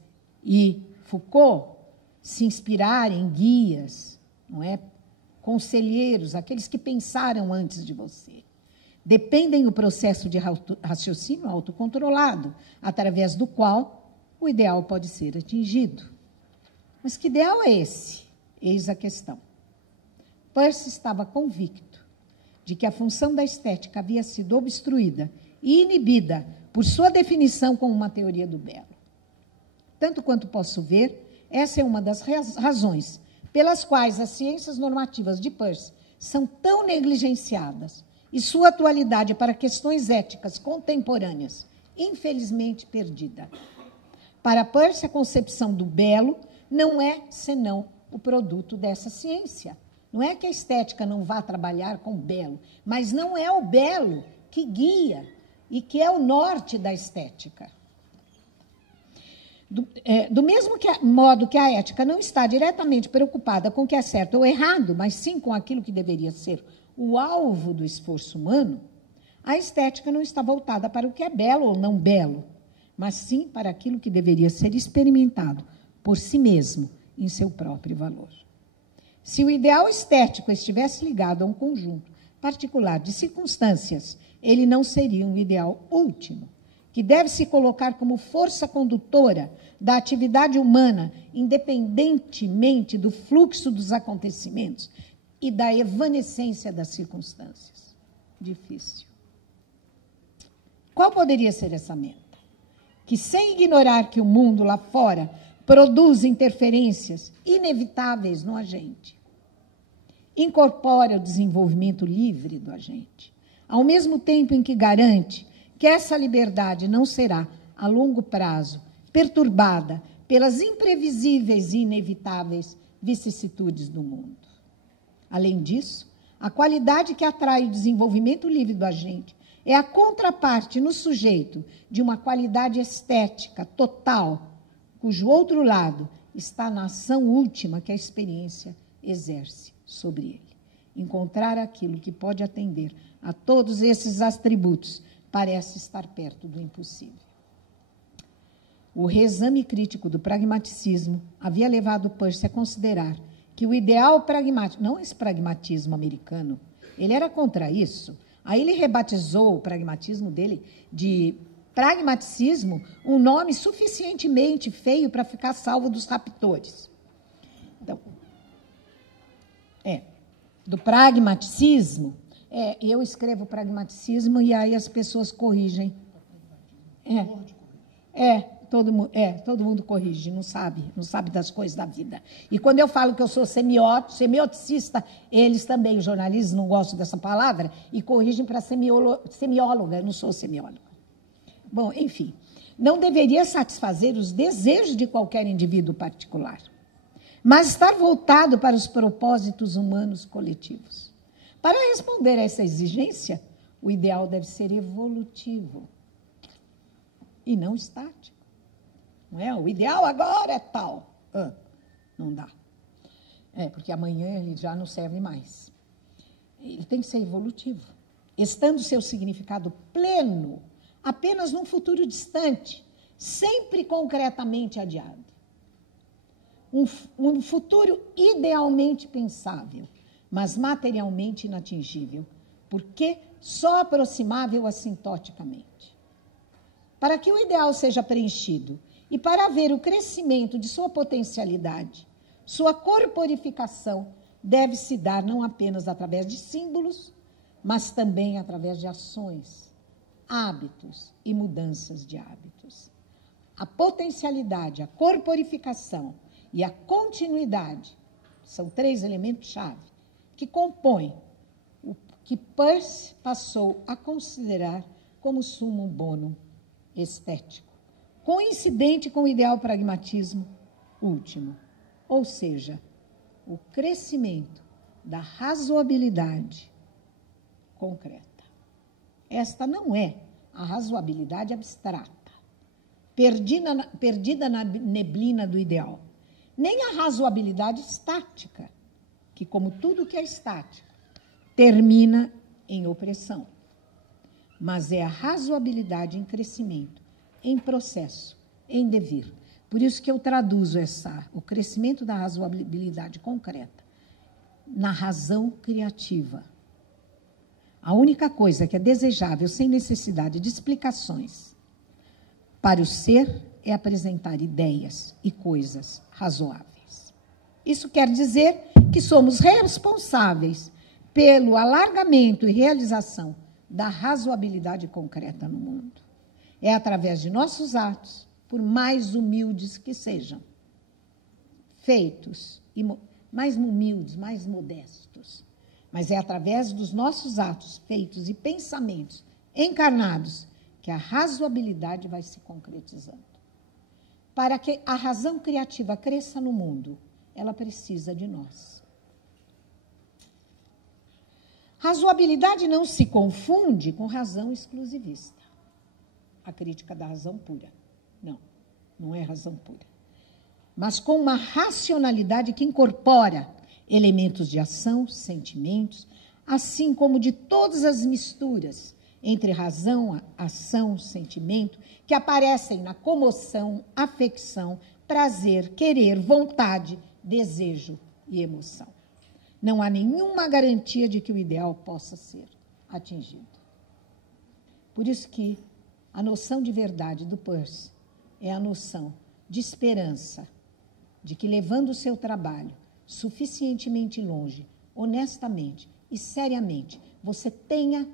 e Foucault, se inspirar em guias, não é? Conselheiros, aqueles que pensaram antes de você. Dependem do processo de raciocínio autocontrolado, através do qual o ideal pode ser atingido. Mas que ideal é esse? Eis a questão. Peirce estava convicto de que a função da estética havia sido obstruída e inibida por sua definição como uma teoria do belo. Tanto quanto posso ver, essa é uma das razões pelas quais as ciências normativas de Peirce são tão negligenciadas e sua atualidade para questões éticas contemporâneas, infelizmente, perdida. Para Peirce, a concepção do belo não é senão o produto dessa ciência. Não é que a estética não vá trabalhar com o belo, mas não é o belo que guia e que é o norte da estética. Do mesmo modo que a ética não está diretamente preocupada com o que é certo ou errado, mas sim com aquilo que deveria ser o alvo do esforço humano, a estética não está voltada para o que é belo ou não belo, mas sim para aquilo que deveria ser experimentado por si mesmo, em seu próprio valor. Se o ideal estético estivesse ligado a um conjunto particular de circunstâncias, ele não seria um ideal último, que deve se colocar como força condutora da atividade humana, independentemente do fluxo dos acontecimentos e da evanescência das circunstâncias. Difícil. Qual poderia ser essa meta? Que, sem ignorar que o mundo lá fora produz interferências inevitáveis no agente, incorpora o desenvolvimento livre do agente, ao mesmo tempo em que garante que essa liberdade não será, a longo prazo, perturbada pelas imprevisíveis e inevitáveis vicissitudes do mundo. Além disso, a qualidade que atrai o desenvolvimento livre do agente é a contraparte no sujeito de uma qualidade estética total, cujo outro lado está na ação última que a experiência exerce sobre ele. Encontrar aquilo que pode atender a todos esses atributos parece estar perto do impossível. O reexame crítico do pragmaticismo havia levado Peirce a considerar que o ideal pragmático, não esse pragmatismo americano, ele era contra isso. Aí ele rebatizou o pragmatismo dele de pragmaticismo, um nome suficientemente feio para ficar salvo dos raptores. Então, do pragmaticismo, eu escrevo pragmaticismo e aí as pessoas corrigem. todo mundo corrige, não sabe das coisas da vida. E quando eu falo que eu sou semioticista, eles também, os jornalistas, não gostam dessa palavra, e corrigem para semióloga, eu não sou semióloga. Bom, enfim, não deveria satisfazer os desejos de qualquer indivíduo particular, mas estar voltado para os propósitos humanos coletivos. Para responder a essa exigência, o ideal deve ser evolutivo e não estático. Não é? O ideal agora é tal. Não dá. Porque amanhã ele já não serve mais. Ele tem que ser evolutivo, estando seu significado pleno apenas num futuro distante, sempre concretamente adiado. Um futuro idealmente pensável, mas materialmente inatingível, porque só aproximável assintoticamente. Para que o ideal seja preenchido e para haver o crescimento de sua potencialidade, sua corporificação deve-se dar não apenas através de símbolos, mas também através de ações, hábitos e mudanças de hábitos. A potencialidade, a corporificação e a continuidade são 3 elementos-chave que compõem o que Peirce passou a considerar como summum bonum estético, coincidente com o ideal pragmatismo último, ou seja, o crescimento da razoabilidade concreta. Esta não é a razoabilidade abstrata, perdida na neblina do ideal, nem a razoabilidade estática, que, como tudo que é estático, termina em opressão. Mas é a razoabilidade em crescimento, em processo, em devir. Por isso que eu traduzo o crescimento da razoabilidade concreta na razão criativa. A única coisa que é desejável, sem necessidade de explicações, para o ser é apresentar ideias e coisas razoáveis. Isso quer dizer que somos responsáveis pelo alargamento e realização da razoabilidade concreta no mundo. É através de nossos atos, por mais humildes que sejam, feitos, mais humildes, mais modestos, mas é através dos nossos atos feitos e pensamentos encarnados que a razoabilidade vai se concretizando. Para que a razão criativa cresça no mundo, ela precisa de nós. Razoabilidade não se confunde com razão exclusivista. A crítica da razão pura. Não é razão pura. Mas com uma racionalidade que incorpora elementos de ação, sentimentos, assim como de todas as misturas entre razão, ação, sentimento, que aparecem na comoção, afecção, prazer, querer, vontade, desejo e emoção. Não há nenhuma garantia de que o ideal possa ser atingido. Por isso que a noção de verdade do Peirce é a noção de esperança, de que, levando o seu trabalho suficientemente longe, honestamente e seriamente, você tenha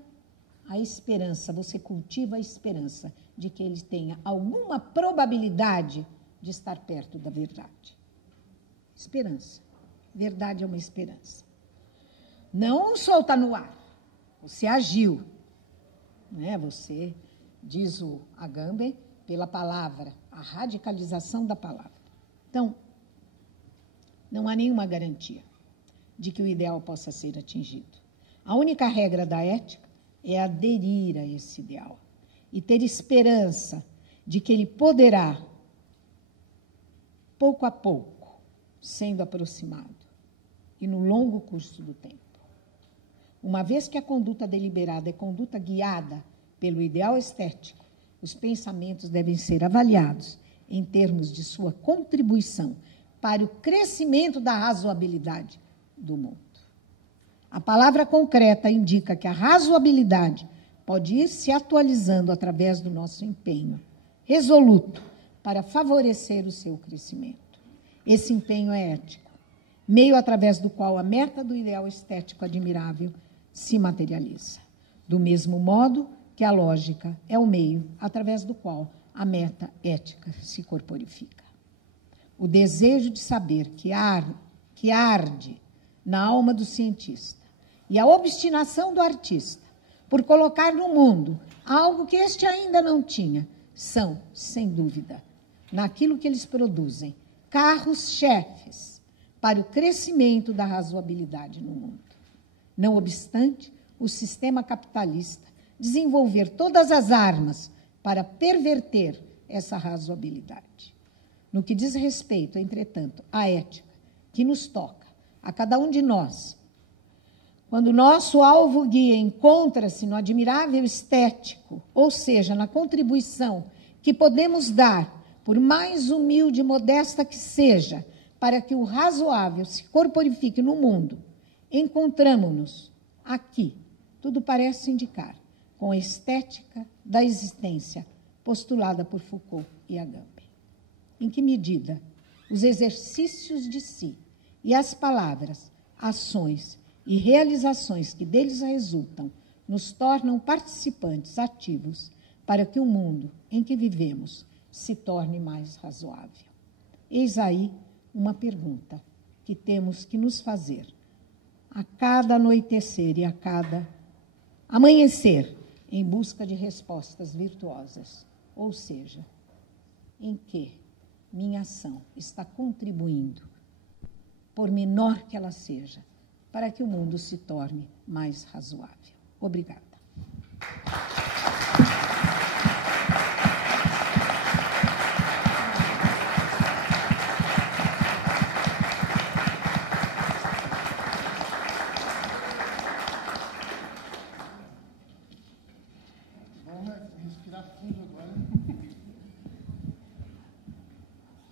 a esperança, você cultiva a esperança de que ele tenha alguma probabilidade de estar perto da verdade. Esperança. Verdade é uma esperança. Não solta no ar. Você agiu. Né? Você, diz o Agamben, pela palavra, a radicalização da palavra. Então, não há nenhuma garantia de que o ideal possa ser atingido. A única regra da ética é aderir a esse ideal e ter esperança de que ele poderá, pouco a pouco, sendo aproximado e no longo curso do tempo. Uma vez que a conduta deliberada é conduta guiada pelo ideal estético, os pensamentos devem ser avaliados em termos de sua contribuição para o crescimento da razoabilidade do mundo. A palavra concreta indica que a razoabilidade pode ir se atualizando através do nosso empenho resoluto para favorecer o seu crescimento. Esse empenho é ético, meio através do qual a meta do ideal estético admirável se materializa. Do mesmo modo que a lógica é o meio através do qual a meta ética se corporifica. O desejo de saber que arde na alma do cientista e a obstinação do artista por colocar no mundo algo que este ainda não tinha, são, sem dúvida, naquilo que eles produzem, carros-chefes para o crescimento da razoabilidade no mundo. Não obstante, o sistema capitalista desenvolver todas as armas para perverter essa razoabilidade. No que diz respeito, entretanto, à ética que nos toca, a cada um de nós, quando o nosso alvo guia encontra-se no admirável estético, ou seja, na contribuição que podemos dar, por mais humilde e modesta que seja, para que o razoável se corporifique no mundo, encontramo-nos aqui, tudo parece indicar, com a estética da existência postulada por Foucault e Agamben. Em que medida os exercícios de si e as palavras, ações e realizações que deles resultam nos tornam participantes ativos para que o mundo em que vivemos se torne mais razoável? Eis aí uma pergunta que temos que nos fazer a cada anoitecer e a cada amanhecer em busca de respostas virtuosas, ou seja, em que minha ação está contribuindo, por menor que ela seja, para que o mundo se torne mais razoável. Obrigada. Vamos respirar fundo agora.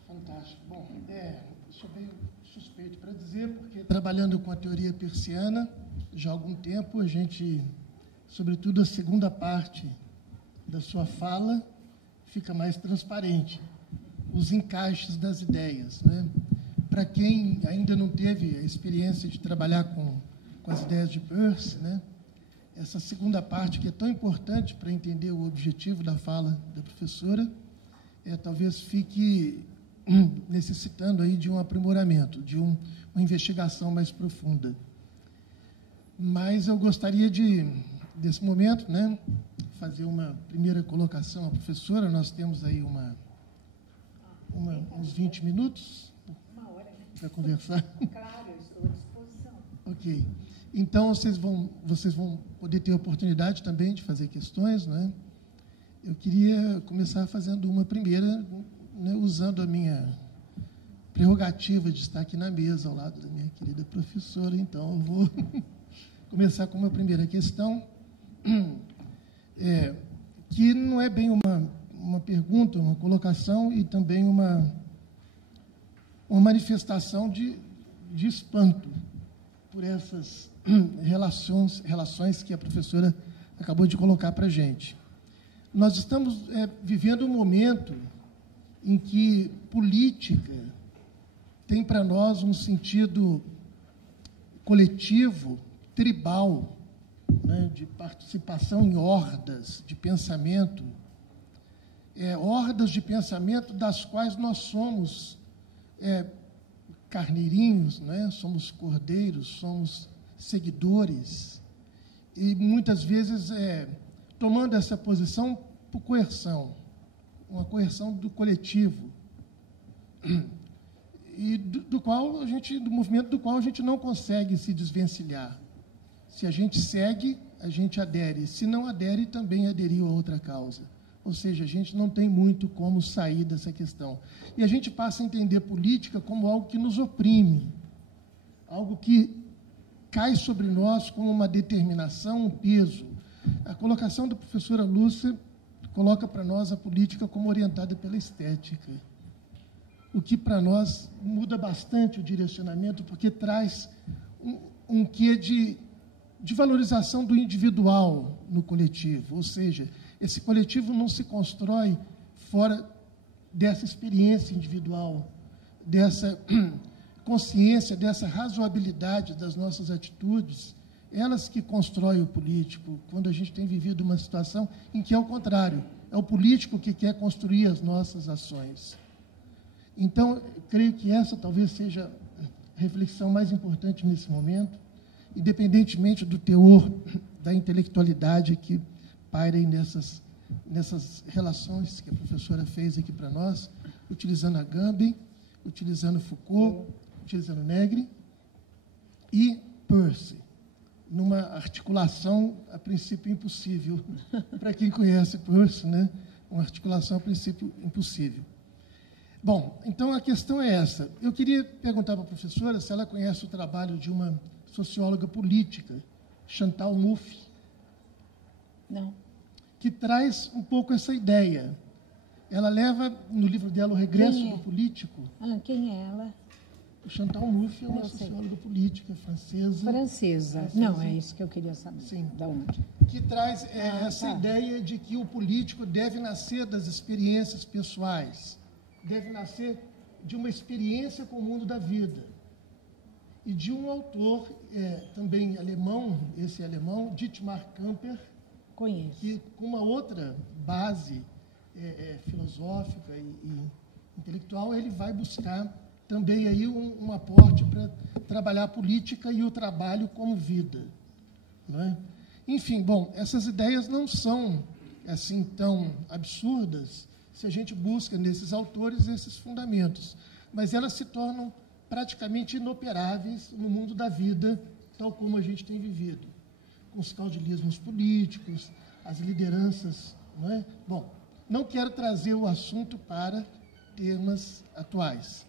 Fantástico. Bom, sou meio suspeito para dizer, porque trabalhando com a teoria persiana, já há algum tempo, a gente, sobretudo a segunda parte da sua fala, fica mais transparente, os encaixes das ideias, né? Para quem ainda não teve a experiência de trabalhar com as ideias de Peirce, né? Essa segunda parte, que é tão importante para entender o objetivo da fala da professora, talvez fique necessitando aí de um aprimoramento, de uma investigação mais profunda. Mas eu gostaria desse momento, né, fazer uma primeira colocação à professora. Nós temos aí uns 20 minutos para conversar. Claro, eu estou à disposição. Ok. Então, vocês vão poder ter a oportunidade também de fazer questões, né? Eu queria começar fazendo uma primeira, né, usando a minha prerrogativa de estar aqui na mesa, ao lado da minha querida professora. Então, eu vou começar com uma primeira questão, que não é bem uma pergunta, uma colocação, e também uma manifestação de espanto por essas relações que a professora acabou de colocar para a gente. Nós estamos vivendo um momento em que política tem para nós um sentido coletivo, tribal, né, de participação em hordas de pensamento, hordas de pensamento das quais nós somos carneirinhos, né, somos cordeiros, somos seguidores, e muitas vezes tomando essa posição por coerção, uma coerção do coletivo, e do movimento do qual a gente não consegue se desvencilhar. Se a gente segue, a gente adere. Se não adere, também aderiu a outra causa. Ou seja, a gente não tem muito como sair dessa questão. E a gente passa a entender política como algo que nos oprime, algo que cai sobre nós como uma determinação, um peso. A colocação da professora Lúcia coloca para nós a política como orientada pela estética, o que para nós muda bastante o direcionamento, porque traz um quê de valorização do individual no coletivo, ou seja, esse coletivo não se constrói fora dessa experiência individual, dessa consciência, dessa razoabilidade das nossas atitudes, elas que constroem o político, quando a gente tem vivido uma situação em que, ao contrário, é o político que quer construir as nossas ações. Então, eu creio que essa talvez seja a reflexão mais importante nesse momento, independentemente do teor da intelectualidade que paira nessas relações que a professora fez aqui para nós, utilizando Agamben, utilizando Foucault, utilizando Negri e Peirce, numa articulação, a princípio, impossível. Para quem conhece Peirce, né? Uma articulação, a princípio, impossível. Bom, então a questão é essa. Eu queria perguntar para a professora se ela conhece o trabalho de uma socióloga política, Chantal Mouffe. Não. Que traz um pouco essa ideia. Ela leva, no livro dela, O Regresso do Político. Quem é ela? Chantal Mouffe é uma socióloga política francesa. Francesa. Não, é isso que eu queria saber. Sim. Da onde? Que traz essa ideia de que o político deve nascer das experiências pessoais, deve nascer de uma experiência com o mundo da vida. E de um autor também alemão, esse alemão, Dietmar Camper, Conheço. que com uma outra base filosófica e intelectual, ele vai buscar também aí um aporte para trabalhar a política e o trabalho como vida. Não é? Enfim, bom, essas ideias não são assim tão absurdas se a gente busca nesses autores esses fundamentos, mas elas se tornam praticamente inoperáveis no mundo da vida, tal como a gente tem vivido, com os caudilismos políticos, as lideranças. Não é? Bom, não quero trazer o assunto para temas atuais,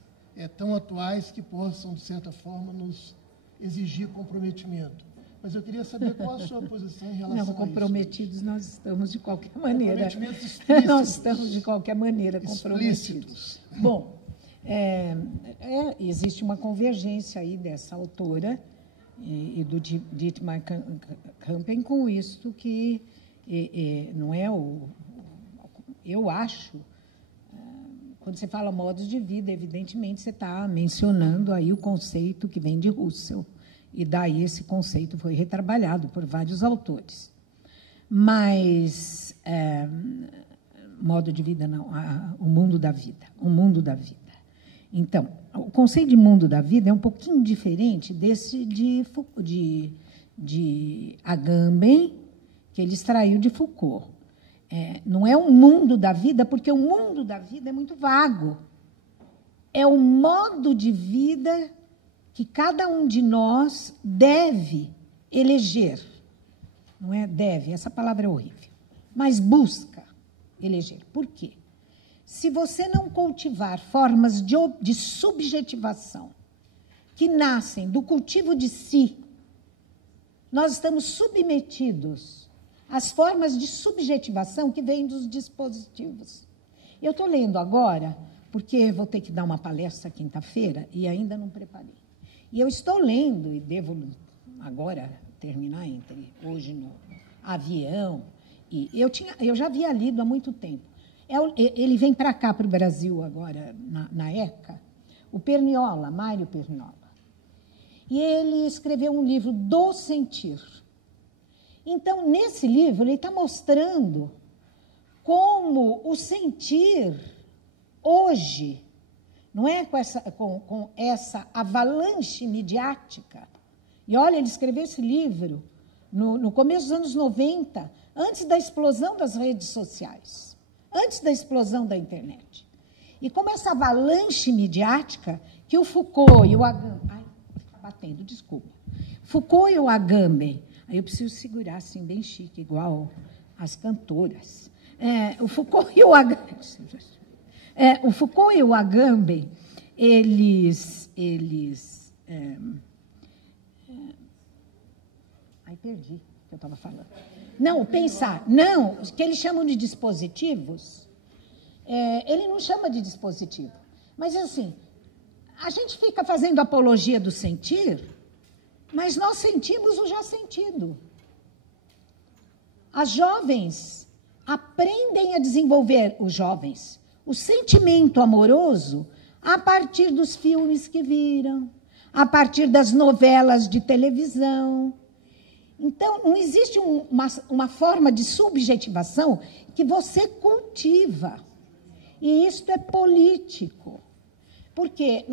tão atuais que possam, de certa forma, nos exigir comprometimento. Mas eu queria saber qual a sua posição em relação a isso. Não, comprometidos nós estamos de qualquer maneira. Comprometimentos explícitos. Nós estamos de qualquer maneira comprometidos. Explícitos. Bom, existe uma convergência aí dessa autora e do Dietmar Campen com isto que não é eu acho. Quando você fala modos de vida, evidentemente, você está mencionando aí o conceito que vem de Russell, e daí esse conceito foi retrabalhado por vários autores. Mas, modo de vida não, o mundo da vida, o mundo da vida. Então, o conceito de mundo da vida é um pouquinho diferente desse de Agamben, que ele extraiu de Foucault. Não é o mundo da vida, porque o mundo da vida é muito vago. É o modo de vida que cada um de nós deve eleger. Não é deve, essa palavra é horrível. Mas busca eleger. Por quê? Se você não cultivar formas de subjetivação que nascem do cultivo de si, nós estamos submetidos as formas de subjetivação que vêm dos dispositivos. Eu estou lendo agora, porque vou ter que dar uma palestra quinta-feira e ainda não preparei. E eu estou lendo, e devo agora terminar entre hoje no avião, e eu já havia lido há muito tempo. Ele vem para cá, para o Brasil agora, na ECA, o Perniola, Mário Perniola. E ele escreveu um livro do sentir. Então, nesse livro, ele está mostrando como o sentir, hoje, não é com essa avalanche midiática. E, olha, ele escreveu esse livro no começo dos anos 90, antes da explosão das redes sociais, antes da explosão da internet. E como essa avalanche midiática que o Foucault e o Agamben... Ai, está batendo, desculpa. Foucault e o Agamben... Aí eu preciso segurar assim, bem chique, igual as cantoras. O Foucault e o Agamben... o Foucault e o Agamben, eles ai, perdi o que eu estava falando. Não, pensar. Não, que eles chamam de dispositivos, ele não chama de dispositivo. Mas, assim, a gente fica fazendo apologia do sentir, mas nós sentimos o já sentido. As jovens aprendem a desenvolver, os jovens, o sentimento amoroso a partir dos filmes que viram, a partir das novelas de televisão. Então, não existe uma forma de subjetivação que você cultiva. E isto é político. Porque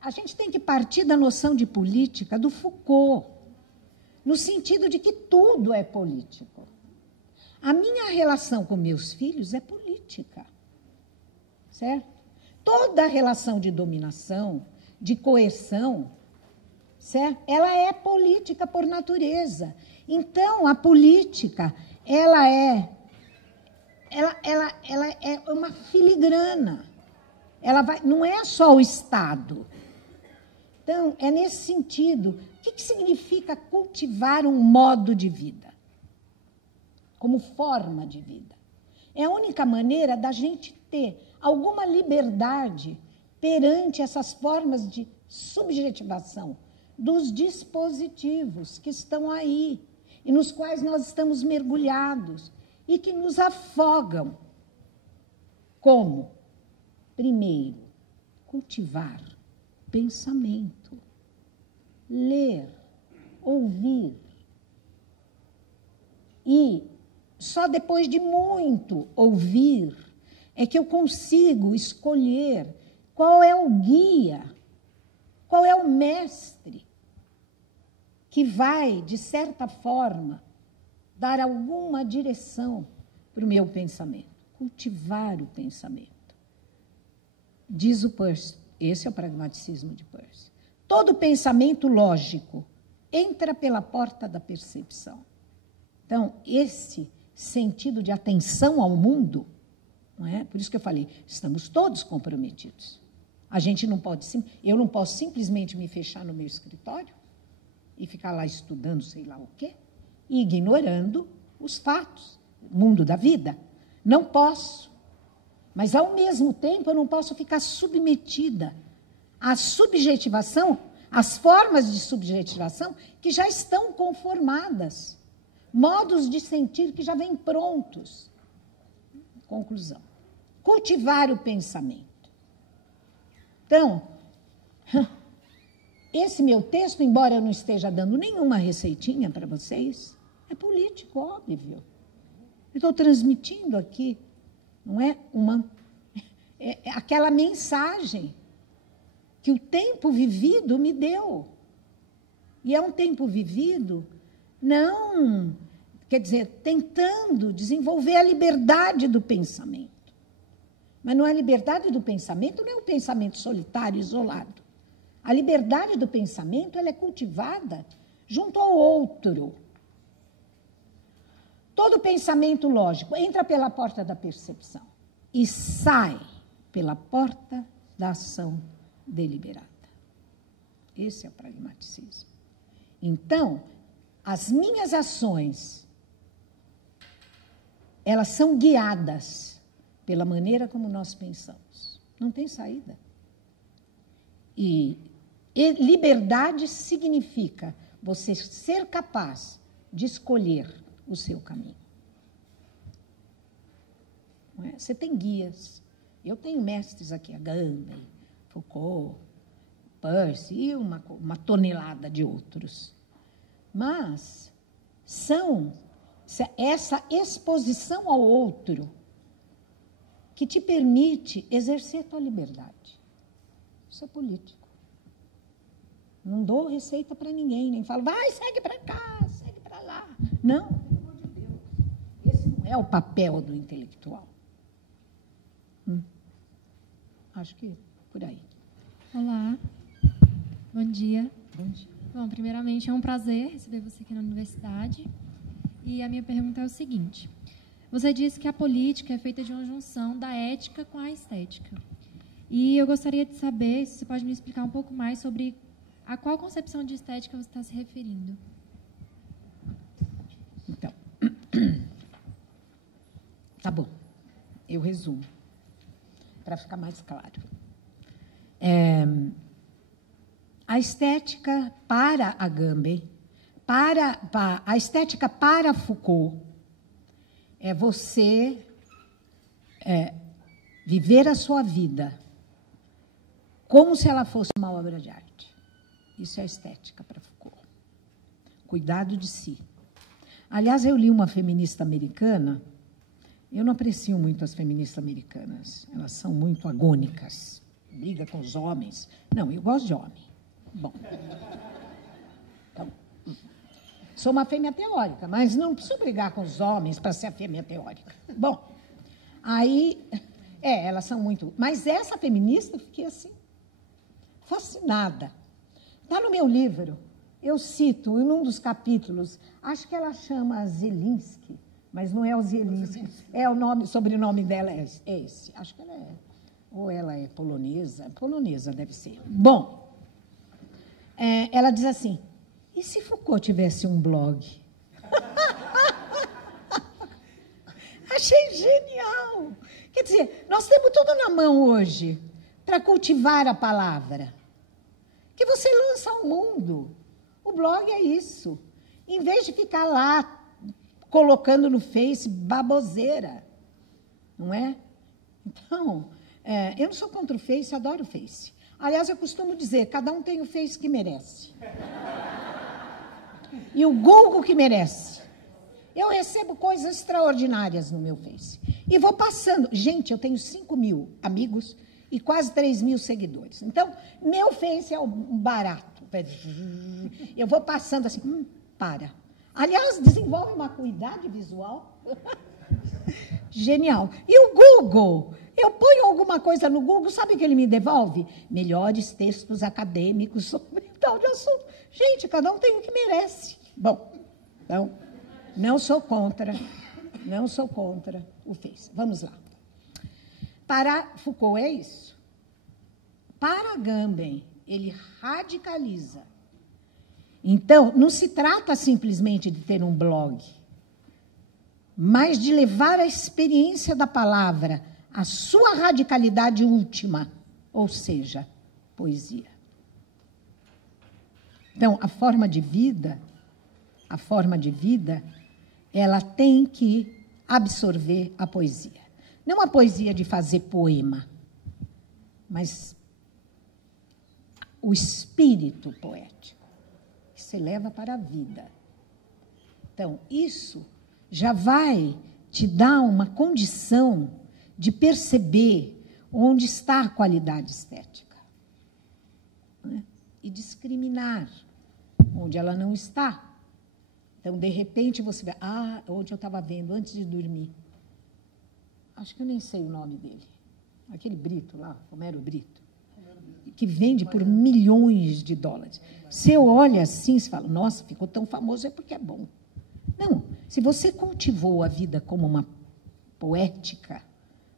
a gente tem que partir da noção de política do Foucault, no sentido de que tudo é político. A minha relação com meus filhos é política, certo? Toda relação de dominação, de coerção, certo? Ela é política por natureza. Então, a política, ela é uma filigrana. Não é só o Estado. Então, é nesse sentido. O que significa cultivar um modo de vida? Como forma de vida. É a única maneira da gente ter alguma liberdade perante essas formas de subjetivação dos dispositivos que estão aí e nos quais nós estamos mergulhados e que nos afogam. Como? Primeiro, cultivar pensamento, ler, ouvir. E só depois de muito ouvir é que eu consigo escolher qual é o guia, qual é o mestre que vai, de certa forma, dar alguma direção para o meu pensamento, cultivar o pensamento. Diz o Peirce, esse é o pragmaticismo de Peirce. Todo pensamento lógico entra pela porta da percepção. Então, esse sentido de atenção ao mundo, não é? Por isso que eu falei, estamos todos comprometidos. A gente não pode, eu não posso simplesmente me fechar no meu escritório e ficar lá estudando sei lá o quê, e ignorando os fatos, o mundo da vida. Não posso. Mas, ao mesmo tempo, eu não posso ficar submetida à subjetivação, às formas de subjetivação que já estão conformadas, modos de sentir que já vêm prontos. Conclusão. Cultivar o pensamento. Então, esse meu texto, embora eu não esteja dando nenhuma receitinha para vocês, é político, óbvio. Eu estou transmitindo aqui, não é aquela mensagem que o tempo vivido me deu. E é um tempo vivido, não, quer dizer, tentando desenvolver a liberdade do pensamento. Mas não é a liberdade do pensamento, não é um pensamento solitário, isolado. A liberdade do pensamento, ela é cultivada junto ao outro. Todo pensamento lógico entra pela porta da percepção e sai pela porta da ação deliberada. Esse é o pragmaticismo. Então, as minhas ações, elas são guiadas pela maneira como nós pensamos. Não tem saída. E liberdade significa você ser capaz de escolher o seu caminho. Não é? Você tem guias. Eu tenho mestres aqui, Agamben, Foucault, Peirce e uma tonelada de outros. Mas são essa exposição ao outro que te permite exercer tua liberdade. Isso é político. Não dou receita para ninguém, nem falo, vai, segue para cá, segue para lá. Não, pelo amor de Deus. Esse não é o papel do intelectual. Acho que por aí. Olá, bom dia. Bom dia. Bom, primeiramente, é um prazer receber você aqui na universidade. E a minha pergunta é o seguinte. Você disse que a política é feita de uma junção da ética com a estética. E eu gostaria de saber se você pode me explicar um pouco mais sobre a qual concepção de estética você está se referindo. Então, tá bom. Eu resumo, para ficar mais claro. A estética para Agamben, a estética para Foucault, é você viver a sua vida como se ela fosse uma obra de arte. Isso é a estética para Foucault. cuidado de si. Aliás, eu li uma feminista americana, eu não aprecio muito as feministas americanas, elas são muito agônicas, briga com os homens. Não, eu gosto de homem. Bom, então, sou uma fêmea teórica, mas não preciso brigar com os homens para ser a fêmea teórica. Bom, aí, elas são muito... Mas essa feminista, eu fiquei assim, fascinada. Está no meu livro, eu cito em um dos capítulos, acho que ela chama Zielinski, mas não é o Zielinski, é o nome, sobrenome dela é esse. Acho que ela é, ou ela é polonesa deve ser. Bom, ela diz assim, e se Foucault tivesse um blog? Achei genial. Quer dizer, nós temos tudo na mão hoje para cultivar a palavra que você lança ao mundo. O blog é isso. Em vez de ficar lá colocando no Face baboseira, não é? Então, eu não sou contra o Face, adoro o Face. Aliás, eu costumo dizer, cada um tem o Face que merece. E o Google que merece. Eu recebo coisas extraordinárias no meu Face. E vou passando. Gente, eu tenho 5.000 amigos e quase 3.000 seguidores. Então, meu Face é o barato. Eu vou passando assim, para. Aliás, desenvolve uma acuidade visual. Genial. E o Google? Eu ponho alguma coisa no Google, sabe o que ele me devolve? Melhores textos acadêmicos sobre tal de assunto. Gente, cada um tem o que merece. Bom, então, não sou contra o Face. Vamos lá. Para Foucault é isso. Para Agamben, ele radicaliza. Então, não se trata simplesmente de ter um blog, mas de levar a experiência da palavra à sua radicalidade última, ou seja, poesia. Então, a forma de vida, ela tem que absorver a poesia. Não a poesia de fazer poema, mas o espírito poético, que se leva para a vida. Então, isso já vai te dar uma condição de perceber onde está a qualidade estética, né? E discriminar onde ela não está. Então, de repente, você vê, onde eu estava vendo, antes de dormir, acho que eu nem sei o nome dele, aquele Brito lá, Romero Brito, que vende por milhões de dólares. Você olha assim, você fala, nossa, ficou tão famoso, é porque é bom. Não, se você cultivou a vida como uma poética,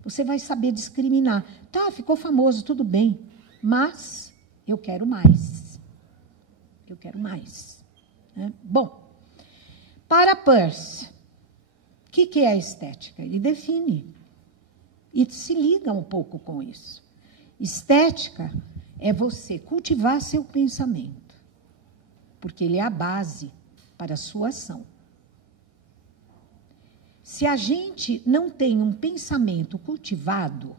você vai saber discriminar. Tá, ficou famoso, tudo bem, mas eu quero mais. Eu quero mais. Né? Bom, para Peirce, o que é a estética? Ele define. E se liga um pouco com isso. Estética é você cultivar seu pensamento, porque ele é a base para a sua ação. Se a gente não tem um pensamento cultivado,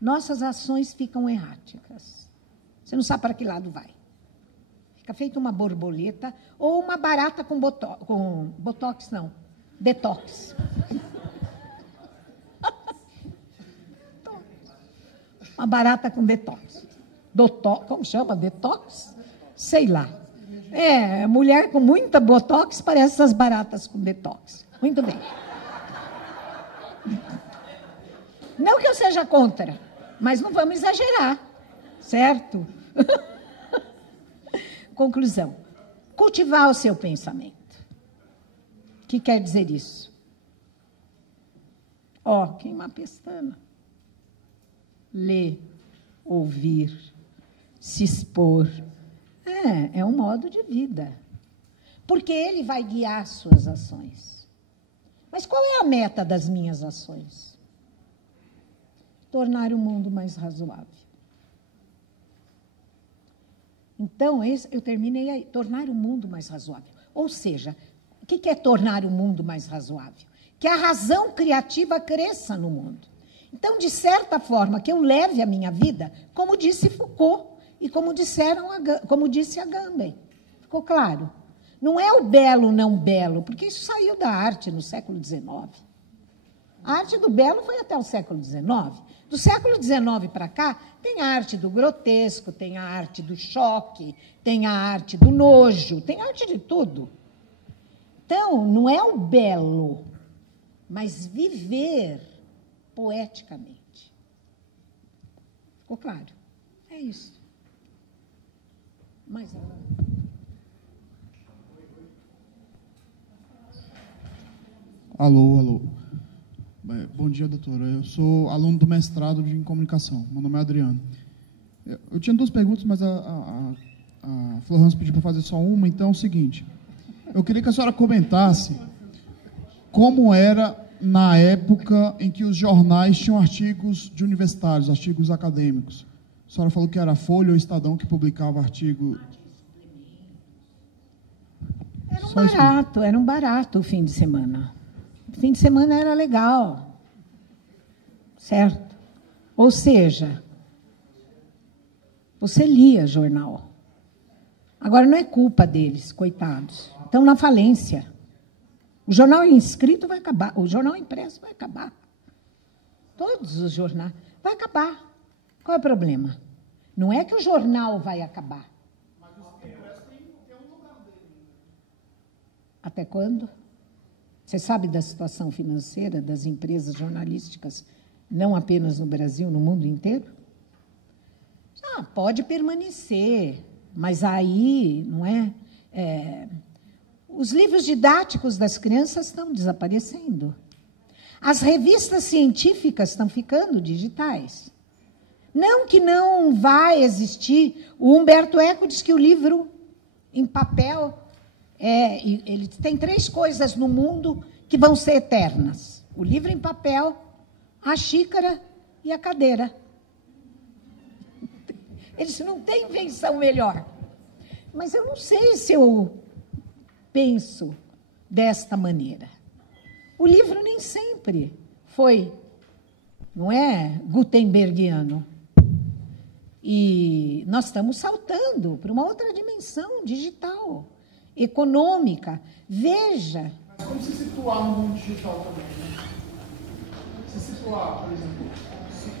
nossas ações ficam erráticas. Você não sabe para que lado vai. Fica feita uma borboleta ou uma barata com botox, não, detox. Uma barata com detox. Como chama? Detox? Sei lá. Mulher com muita botox parece essas baratas com detox. Muito bem. Não que eu seja contra, mas não vamos exagerar, certo? Conclusão. Cultivar o seu pensamento. O que quer dizer isso? Queimar a pestana. Ler, ouvir, se expor. É um modo de vida. Porque ele vai guiar suas ações. Mas qual é a meta das minhas ações? Tornar o mundo mais razoável. Então, eu terminei aí. Tornar o mundo mais razoável. Ou seja, o que é tornar o mundo mais razoável? Que a razão criativa cresça no mundo. Então, de certa forma, que eu leve a minha vida, como disse Foucault, e como disse Agamben. Ficou claro? Não é o belo não belo, porque isso saiu da arte no século XIX. A arte do belo foi até o século XIX. Do século XIX para cá, tem a arte do grotesco, tem a arte do choque, tem a arte do nojo, tem arte de tudo. Então, não é o belo, mas viver poeticamente. Ficou claro? É isso. Mais Alô, alô. Bom dia, doutora. Eu sou aluno do mestrado em comunicação. Meu nome é Adriano. Eu tinha 2 perguntas, mas a Florence pediu para fazer só uma. Então, é o seguinte. Eu queria que a senhora comentasse como era na época em que os jornais tinham artigos de universitários, artigos acadêmicos. A senhora falou que era a Folha ou o Estadão que publicava artigo. Era um barato o fim de semana. O fim de semana era legal, certo? Ou seja, você lia jornal. Agora, não é culpa deles, coitados. Estão na falência. O jornal inscrito vai acabar, o jornal impresso vai acabar. Todos os jornais. Vai acabar. Qual é o problema? Não é que o jornal vai acabar. Mas o impresso tem um lugar dele. Até quando? Você sabe da situação financeira das empresas jornalísticas, não apenas no Brasil, no mundo inteiro? Pode permanecer, mas aí, não é? Os livros didáticos das crianças estão desaparecendo. As revistas científicas estão ficando digitais. Não que não vai existir. O Humberto Eco diz que o livro em papel... ele tem 3 coisas no mundo que vão ser eternas. O livro em papel, a xícara e a cadeira. Eles não têm invenção melhor. Mas eu não sei se eu penso desta maneira. O livro nem sempre foi, não é, gutenbergiano. E nós estamos saltando para uma outra dimensão digital, econômica. Veja. Mas como se situar no mundo digital também, né? Se situar, por exemplo,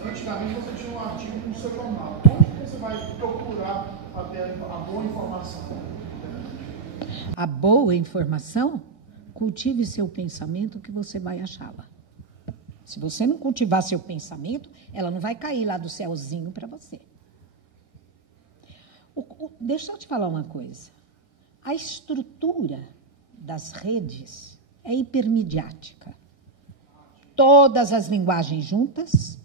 antigamente você tinha um artigo no seu jornal. Onde você vai procurar até a boa informação? A boa informação, cultive seu pensamento que você vai achá-la. Se você não cultivar seu pensamento, ela não vai cair lá do céuzinho para você. Deixa eu te falar uma coisa. A estrutura das redes é hipermediática. Todas as linguagens juntas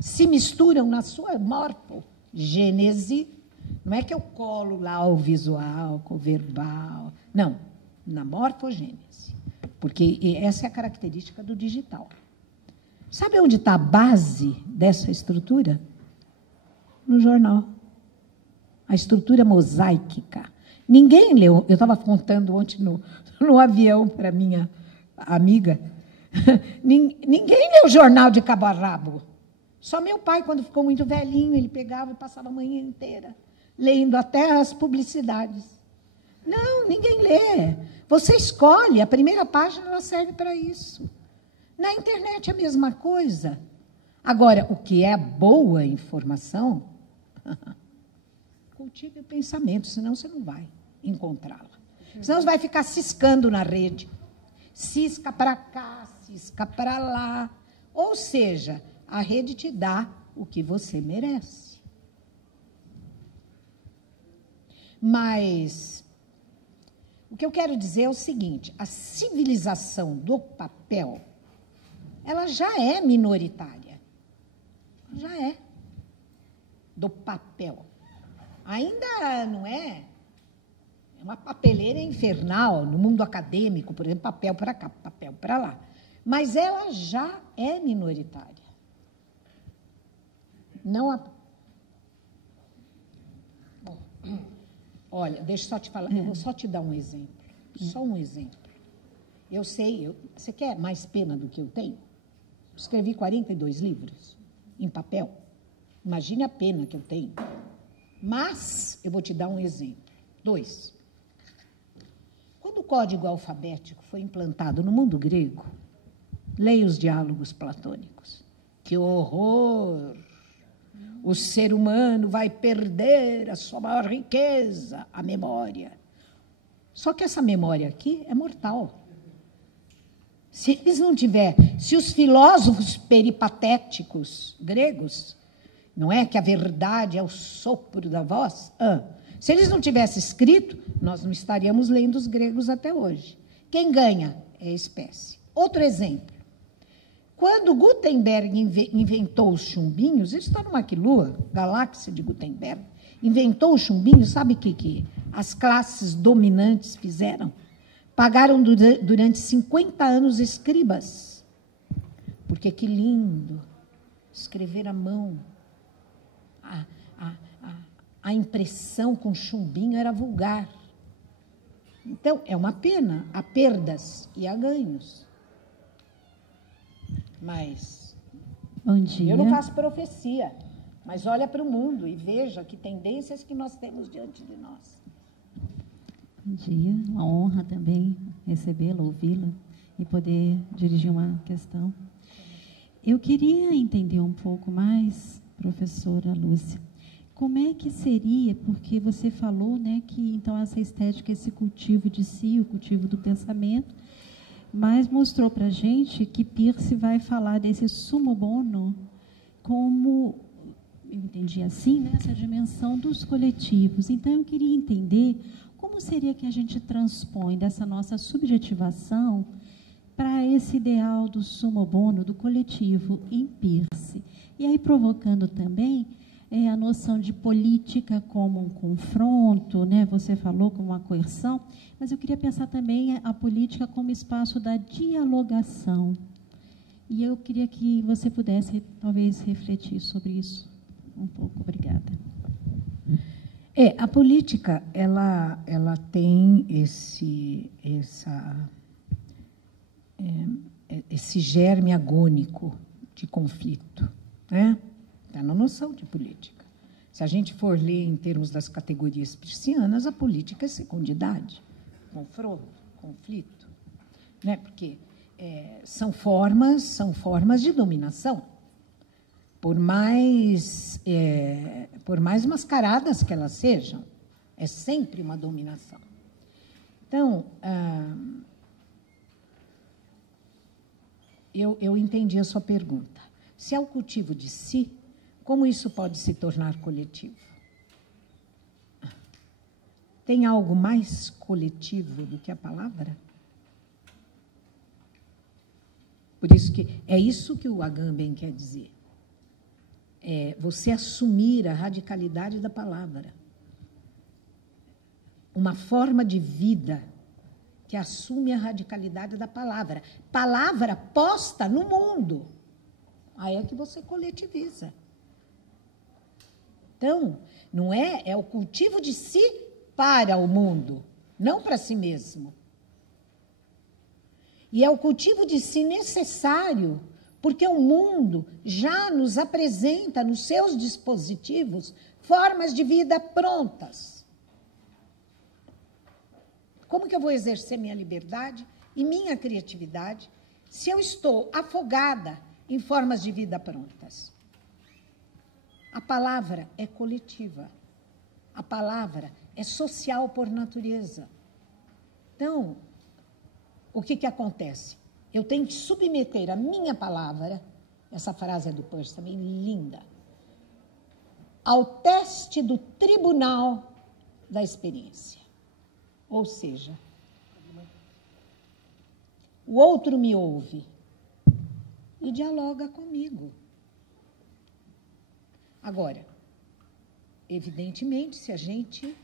se misturam na sua morfogênese. Não é que eu colo lá o visual com o verbal. Não, na morfogênese. Porque essa é a característica do digital. Sabe onde está a base dessa estrutura? No jornal. A estrutura mosaica. Ninguém leu, eu estava contando ontem no avião para minha amiga, ninguém leu o jornal de cabo a rabo. Só meu pai, quando ficou muito velhinho, ele pegava e passava a manhã inteira lendo até as publicidades. Não, ninguém lê. Você escolhe, a primeira página ela serve para isso. Na internet é a mesma coisa. Agora, o que é boa informação, cultive o pensamento, senão você não vai encontrá-la. Senão você vai ficar ciscando na rede. Cisca para cá, cisca para lá. Ou seja, a rede te dá o que você merece. Mas o que eu quero dizer é o seguinte, a civilização do papel, ela já é minoritária. Já é. Do papel. Ainda não é. É uma papeleira infernal no mundo acadêmico, por exemplo, papel para cá, papel para lá. Mas ela já é minoritária. Não a... Bom, olha, deixa eu só te falar, eu vou só te dar um exemplo. Só um exemplo. Eu sei, você quer mais pena do que eu tenho? Escrevi 42 livros em papel. Imagine a pena que eu tenho. Mas eu vou te dar um exemplo. 2. quando o código alfabético foi implantado no mundo grego, leia os diálogos platônicos. Que horror! O ser humano vai perder a sua maior riqueza, a memória. Só que essa memória aqui é mortal. Se eles não tiverem, se os filósofos peripatéticos gregos, não é que a verdade é o sopro da voz? Se eles não tivessem escrito, nós não estaríamos lendo os gregos até hoje. Quem ganha é a espécie. Outro exemplo. Quando Gutenberg inventou os chumbinhos, isso está no Maquilua, galáxia de Gutenberg, inventou os chumbinhos, sabe o que as classes dominantes fizeram? Pagaram durante 50 anos escribas. Porque que lindo escrever à mão. A impressão com chumbinho era vulgar. Então, é uma pena. Há perdas e há ganhos. Mas bom dia. Eu não faço profecia, mas olha para o mundo e veja que tendências que nós temos diante de nós. Bom dia, uma honra também recebê-la, ouvi-la e poder dirigir uma questão. Eu queria entender um pouco mais, professora Lúcia, como é que seria, porque você falou, né, que então essa estética, esse cultivo de si, o cultivo do pensamento, mas mostrou para a gente que Peirce vai falar desse sumo bono como, eu entendi assim, né, essa dimensão dos coletivos. Então, eu queria entender como seria que a gente transpõe dessa nossa subjetivação para esse ideal do sumo bono, do coletivo, em Peirce. E aí, provocando também a noção de política como um confronto, né? Você falou como uma coerção, mas eu queria pensar também a política como espaço da dialogação. E eu queria que você pudesse, talvez, refletir sobre isso um pouco. Obrigada. A política, ela tem esse germe agônico de conflito, né? Está na noção de política. Se a gente for ler em termos das categorias peircianas, a política é secundidade, confronto, conflito, né? Porque são formas de dominação. Por mais mascaradas que elas sejam, é sempre uma dominação. Então, eu entendi a sua pergunta. Se é o cultivo de si, como isso pode se tornar coletivo? Tem algo mais coletivo do que a palavra? Por isso que é isso que o Agamben quer dizer. É você assumir a radicalidade da palavra. Uma forma de vida que assume a radicalidade da palavra. Palavra posta no mundo. Aí é que você coletiviza. Então, não é o cultivo de si para o mundo, não para si mesmo. E é o cultivo de si necessário, porque o mundo já nos apresenta nos seus dispositivos formas de vida prontas. Como que eu vou exercer minha liberdade e minha criatividade se eu estou afogada em formas de vida prontas? A palavra é coletiva. A palavra é social por natureza. Então, o que acontece? Eu tenho que submeter a minha palavra, essa frase é do Peirce também, linda, ao teste do tribunal da experiência. Ou seja, o outro me ouve e dialoga comigo. Agora, evidentemente, se a gente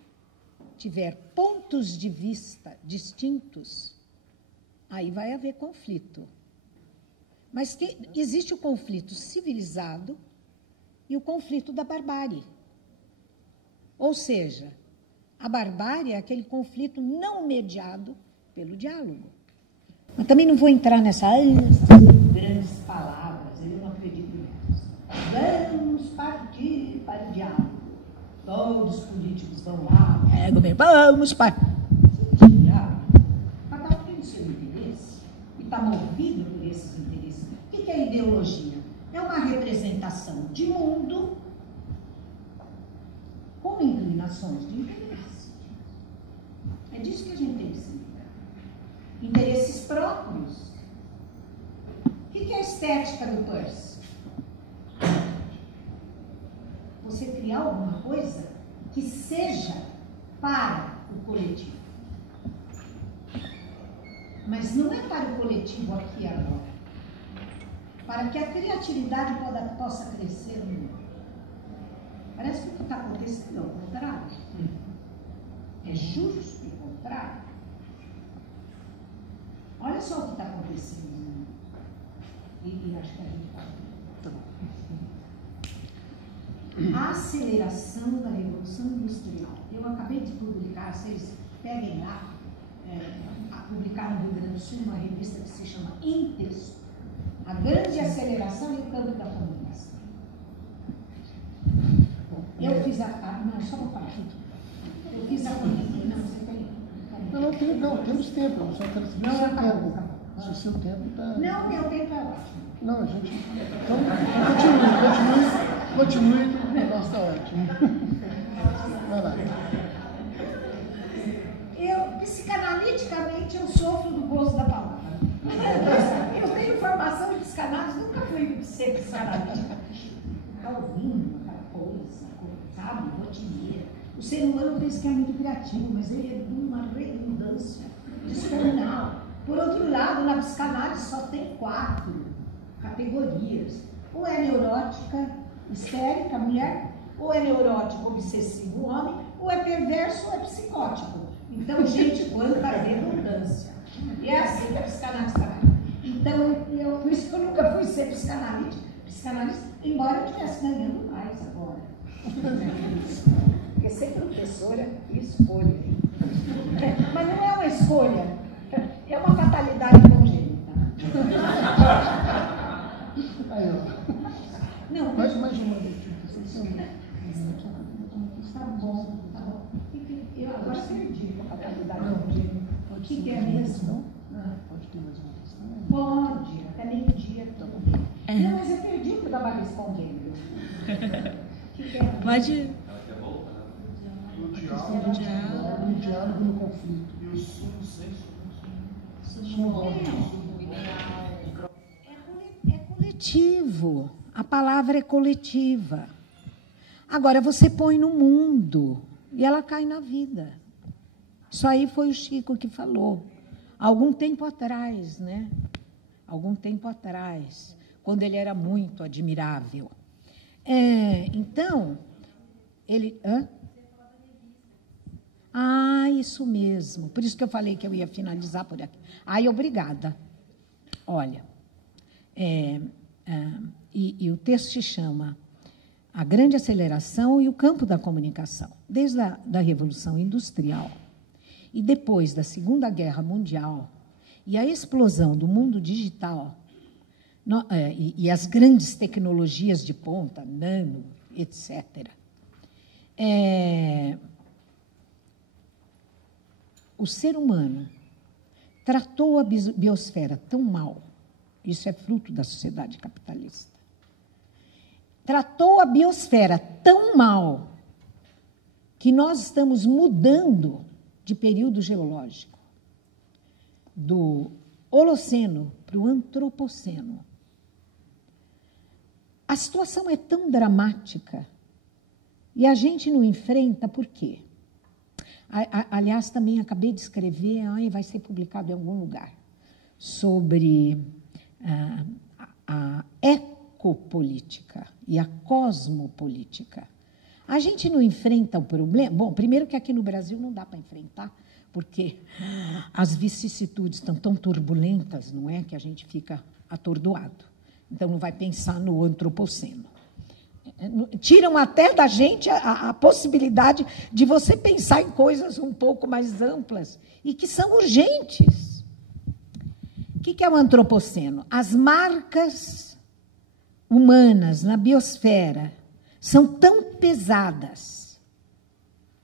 tiver pontos de vista distintos, aí vai haver conflito. Mas existe o conflito civilizado e o conflito da barbárie. Ou seja, a barbárie é aquele conflito não mediado pelo diálogo. Mas também não vou entrar nessas grandes palavras, eu não acredito nisso. Vamos partir para o diálogo. Todos os políticos vão lá, vamos para o diálogo. e está movido por esses interesses. O que é ideologia? É uma representação de mundo com inclinações de interesse. É disso que a gente tem que se livrar. Interesses próprios. O que é a estética do Peirce? Você criar alguma coisa que seja para o coletivo. Mas não é para o coletivo aqui e agora. Para que a criatividade possa crescer no mundo. Parece que o que está acontecendo é o contrário. É justo o contrário. Olha só o que está acontecendo no mundo. E acho que a gente está. A aceleração da Revolução Industrial. Eu acabei de publicar, vocês peguem lá, publicar no Rio Grande do Sul uma revista que se chama Intexto. A grande aceleração e o campo da comunicação. Eu fiz não, só para falar. Eu fiz a comunicação. Não, você tem. Não, temos tempo. Só quero saber se o seu tempo está. Não, meu tempo é ótimo. Não, a gente. Então, continue, que o negócio está ótimo. Vai lá. Psicanaliticamente, eu sofro do gosto da palavra. Eu tenho formação em psicanálise, nunca fui ser psicanalista. Está ouvindo aquela coisa, sabe, rotineira. O ser humano pensa que é muito criativo, mas ele é de uma redundância descomunal. Por outro lado, na psicanálise só tem 4 categorias. Ou é neurótica, histérica, mulher, ou é neurótico, obsessivo, homem, ou é perverso, ou é psicótico. Então, gente, quanta redundância. E é assim que a psicanálise trabalha. Então, por isso que eu nunca fui ser psicanalista, embora eu estivesse ganhando mais agora. Porque ser professora, escolha. Mas não é uma escolha, é uma fatalidade congênita. Aí, ó. Não, Mais uma vez. Tá bom, tá bom. Eu agora perdi a fatalidade congênita. O que é mesmo? Pode ter mais uma questão? Pode, até meio-dia. Não, mas eu perdi o que eu estava respondendo. Que é? Pode. O diálogo no conflito. E o sumo senso. É coletivo. A palavra é coletiva. Agora, você põe no mundo e ela cai na vida. Isso aí foi o Chico que falou. Algum tempo atrás, né? Algum tempo atrás, quando ele era muito admirável. Então, ele... isso mesmo. Por isso que eu falei que eu ia finalizar por aqui. Obrigada. Olha, e o texto se chama A Grande Aceleração e o Campo da Comunicação. Desde a Revolução Industrial e depois da Segunda Guerra Mundial e a explosão do mundo digital e as grandes tecnologias de ponta, nano, etc., o ser humano tratou a biosfera tão mal, isso é fruto da sociedade capitalista, tratou a biosfera tão mal que nós estamos mudando de período geológico, do Holoceno para o Antropoceno. A situação é tão dramática e a gente não enfrenta por quê? Aliás, também acabei de escrever, vai ser publicado em algum lugar, sobre a ecopolítica e a cosmopolítica. A gente não enfrenta o problema... Bom, primeiro que aqui no Brasil não dá para enfrentar, porque as vicissitudes estão tão turbulentas, não é, que a gente fica atordoado. Então, não vai pensar no antropoceno. Tiram até da gente a possibilidade de você pensar em coisas um pouco mais amplas e que são urgentes. O que é o antropoceno? As marcas humanas na biosfera são tão pesadas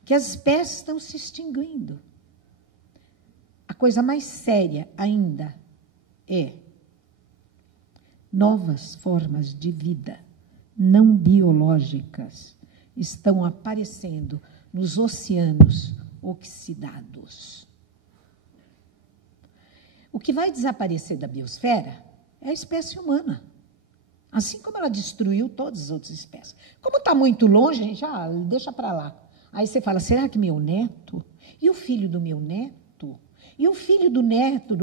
que as espécies estão se extinguindo. A coisa mais séria ainda é: novas formas de vida não biológicas estão aparecendo nos oceanos oxidados. O que vai desaparecer da biosfera é a espécie humana, assim como ela destruiu todas as outras espécies. Como está muito longe, a gente, deixa para lá. Aí você fala, será que meu neto? E o filho do meu neto? E o filho do neto?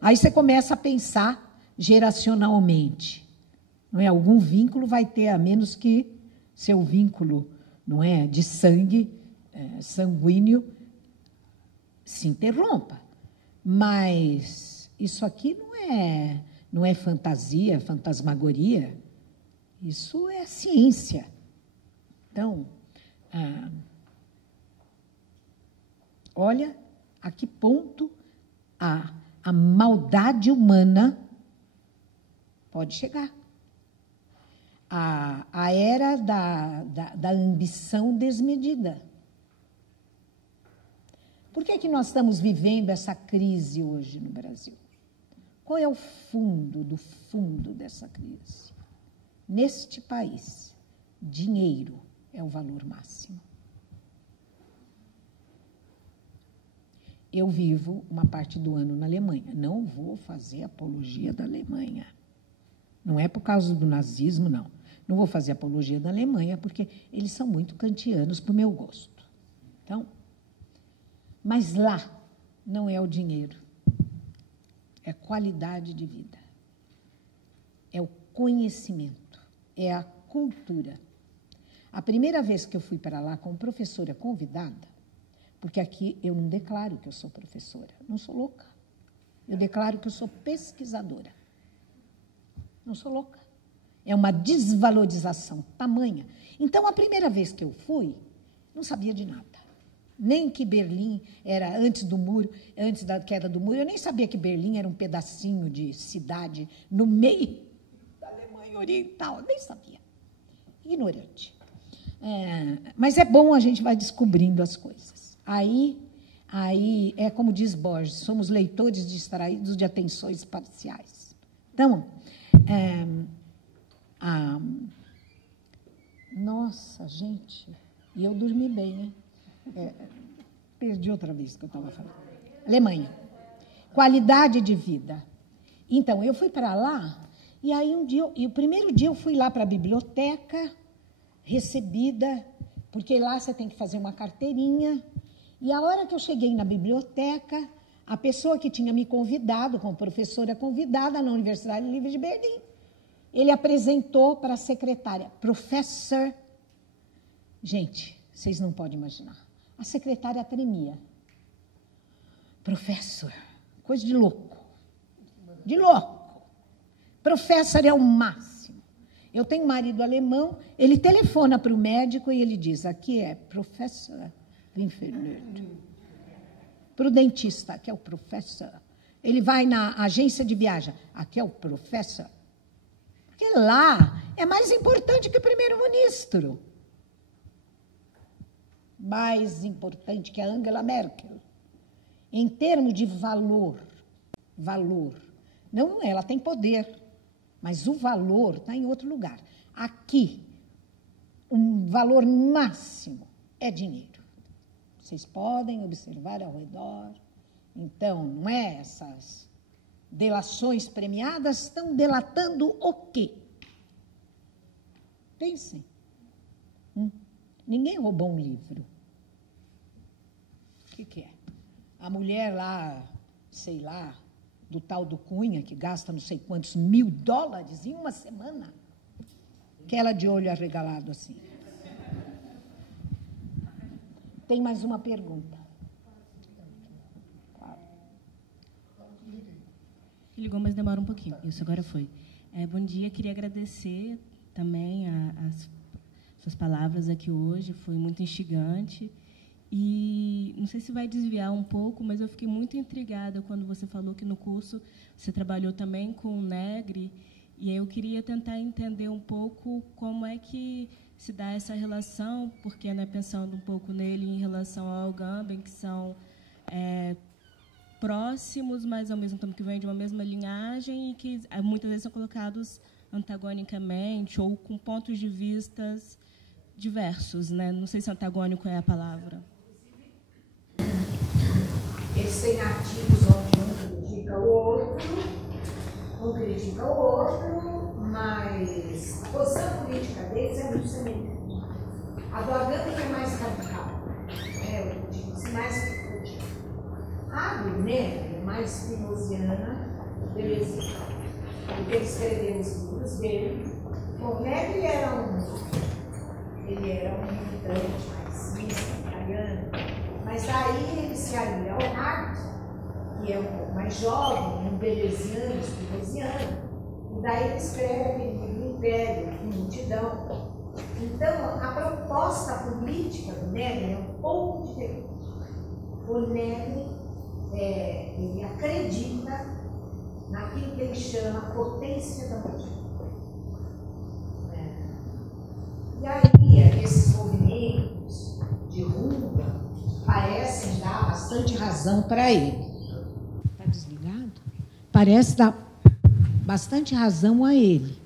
Aí você começa a pensar geracionalmente. Não é? Algum vínculo vai ter, a menos que seu vínculo, não é, de sangue, sanguíneo, se interrompa. Mas isso aqui não é fantasia, fantasmagoria. Isso é ciência. Então, olha a que ponto a maldade humana pode chegar. A era da ambição desmedida. Por que nós estamos vivendo essa crise hoje no Brasil? Qual é o fundo do fundo dessa crise? Neste país, dinheiro é o valor máximo. Eu vivo uma parte do ano na Alemanha. Não vou fazer apologia da Alemanha. Não é por causa do nazismo, não. Não vou fazer apologia da Alemanha, porque eles são muito kantianos para o meu gosto. Então, mas lá não é o dinheiro. É qualidade de vida. É o conhecimento. É a cultura. A primeira vez que eu fui para lá como professora convidada, porque aqui eu não declaro que eu sou professora, não sou louca. Eu declaro que eu sou pesquisadora. Não sou louca. É uma desvalorização tamanha. Então, a primeira vez que eu fui, não sabia de nada. Nem que Berlim era antes do muro, antes da queda do muro, eu nem sabia que Berlim era um pedacinho de cidade no meio da Alemanha Oriental, nem sabia. Ignorante. Mas é bom, a gente vai descobrindo as coisas. Aí é como diz Borges, somos leitores distraídos de atenções parciais. Então, nossa, gente, e eu dormi bem, hein? Perdi outra vez que eu estava falando. Alemanha. Qualidade de vida. Então, eu fui para lá, e aí o primeiro dia eu fui lá para a biblioteca, recebida, porque lá você tem que fazer uma carteirinha, e a hora que eu cheguei na biblioteca, a pessoa que tinha me convidado, como professora convidada na Universidade Livre de Berlim, ele apresentou para a secretária, professor. Gente, vocês não podem imaginar. A secretária tremia. Professor, coisa de louco. De louco. Professor é o máximo. Eu tenho um marido alemão, ele telefona para o médico e ele diz, aqui é professor enfermeiro. Para o dentista, aqui é o professor. Ele vai na agência de viagem, aqui é o professor. Porque lá é mais importante que o primeiro-ministro. Mais importante que a Angela Merkel. Em termos de valor. Não, ela tem poder, mas o valor está em outro lugar. Aqui, um valor máximo é dinheiro. Vocês podem observar ao redor. Então, não é essas delações premiadas estão delatando o quê? Pensem. Ninguém roubou um livro. O que é? A mulher lá, sei lá, do tal do Cunha, que gasta não sei quantos $1.000 em uma semana, aquela de olho arregalado assim. Tem mais uma pergunta. Ligou, mas demora um pouquinho. Isso, agora foi. Bom dia, queria agradecer também as suas palavras aqui hoje, foi muito instigante. E não sei se vai desviar um pouco, mas eu fiquei muito intrigada quando você falou que no curso você trabalhou também com o Negri, e aí eu queria tentar entender um pouco como é que se dá essa relação, porque, né, pensando um pouco nele em relação ao Agamben, que são próximos, mas ao mesmo tempo que vêm de uma mesma linhagem e que muitas vezes são colocados antagonicamente ou com pontos de vistas diversos, né? Não sei se antagônico é a palavra. Eles têm artigos onde um critica o outro, mas a posição política deles é muito semelhante. A do Agamben é mais radical, eu disse mais política. A do Negri é mais spinoziana, beleza, porque ele escreveu os livros dele. O Negri era um militante marxista, italiano, mas daí ele se alia ao Marx, que é um pouco mais jovem, um deleuziano, spinoziano, e daí ele escreve o Império, a Multidão. Então, a proposta política do Negri é um pouco diferente. O Negri, ele acredita naquilo que ele chama potência da multidão. E aí, esses movimentos de rua parecem dar bastante razão para ele. Está desligado? Parece dar bastante razão a ele.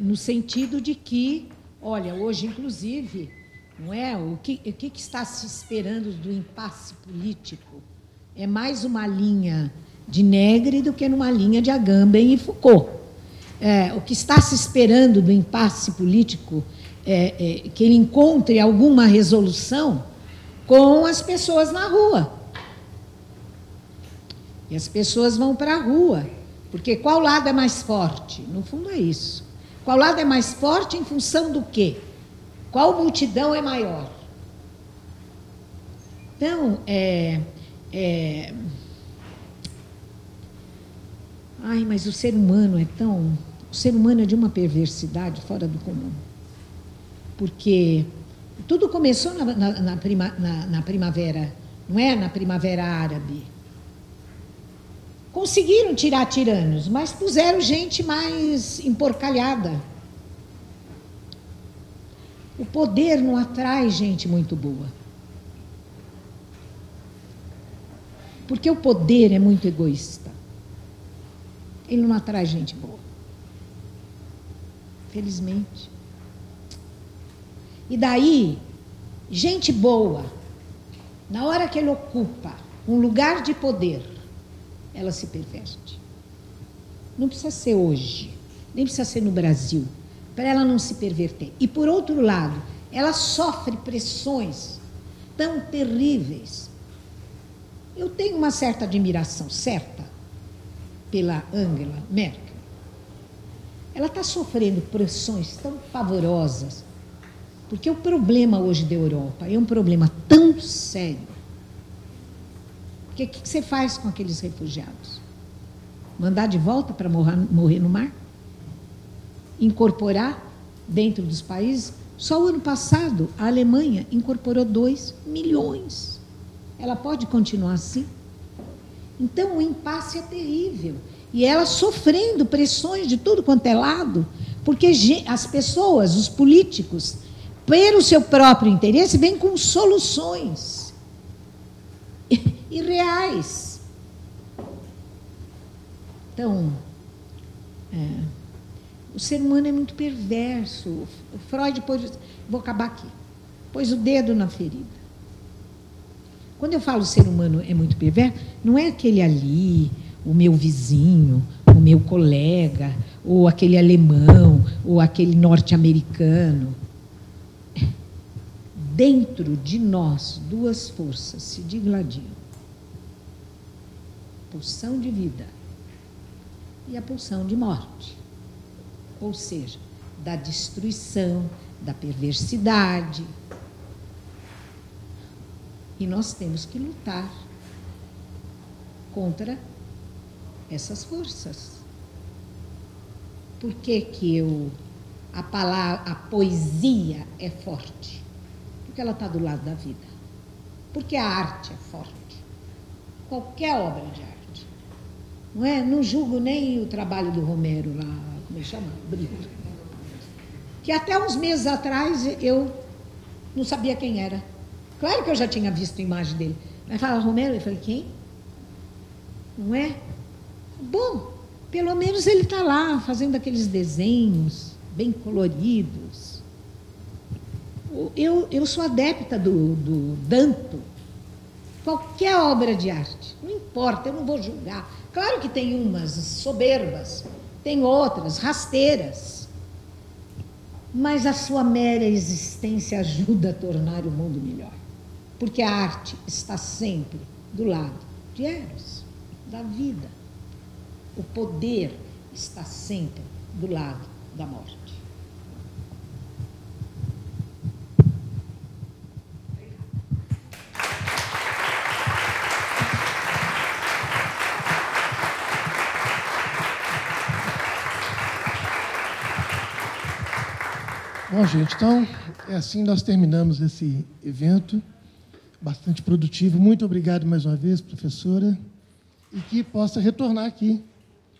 No sentido de que, olha, hoje, inclusive, não é? O que está se esperando do impasse político é mais uma linha de Negri do que numa linha de Agamben e Foucault. O que está se esperando do impasse político é que ele encontre alguma resolução com as pessoas na rua. E as pessoas vão para a rua, porque qual lado é mais forte? No fundo é isso. Qual lado é mais forte em função do quê? Qual multidão é maior? Então, mas o ser humano é tão... O ser humano é de uma perversidade fora do comum. Porque tudo começou na primavera, não é? Na primavera árabe. Conseguiram tirar tiranos, mas puseram gente mais emporcalhada. O poder não atrai gente muito boa. Porque o poder é muito egoísta. Ele não atrai gente boa. Felizmente. E daí, gente boa, na hora que ele ocupa um lugar de poder, ela se perverte. Não precisa ser hoje, nem precisa ser no Brasil, para ela não se perverter. E, por outro lado, ela sofre pressões tão terríveis. Eu tenho uma certa admiração, pela Angela Merkel. Ela está sofrendo pressões tão pavorosas, porque o problema hoje da Europa é um problema tão sério. Porque o que você faz com aqueles refugiados? Mandar de volta para morrer no mar? Incorporar dentro dos países? Só o ano passado, a Alemanha incorporou 2 milhões. Ela pode continuar assim? Então, o impasse é terrível. E ela sofrendo pressões de tudo quanto é lado, porque as pessoas, os políticos, pelo seu próprio interesse, vêm com soluções irreais. Então, o ser humano é muito perverso. O Freud vou acabar aqui, pôs o dedo na ferida. Quando eu falo ser humano é muito perverso, não é aquele ali, o meu vizinho, o meu colega, ou aquele alemão, ou aquele norte-americano. Dentro de nós, 2 forças se digladiam. A pulsão de vida e a pulsão de morte. Ou seja, da destruição, da perversidade. E nós temos que lutar contra essas forças. Por que a poesia é forte? Porque ela está do lado da vida. Porque a arte é forte. Qualquer obra de arte. Não é? Não julgo nem o trabalho do Romero lá, como ele chama? Brito. Que até uns meses atrás eu não sabia quem era. Claro que eu já tinha visto a imagem dele. Mas fala, Romero, eu falei, quem? não é? Bom, pelo menos ele está lá fazendo aqueles desenhos bem coloridos. Eu sou adepta do Danto. Qualquer obra de arte, não importa, eu não vou julgar. Claro que tem umas soberbas, tem outras rasteiras, mas a sua mera existência ajuda a tornar o mundo melhor, porque a arte está sempre do lado de Eros, da vida. O poder está sempre do lado da morte. Bom, gente, então, é assim nós terminamos esse evento, bastante produtivo. Muito obrigado mais uma vez, professora, e que possa retornar aqui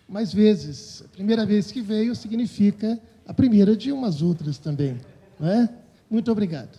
mais vezes. A primeira vez que veio significa a primeira de umas outras também, não é? Muito obrigado.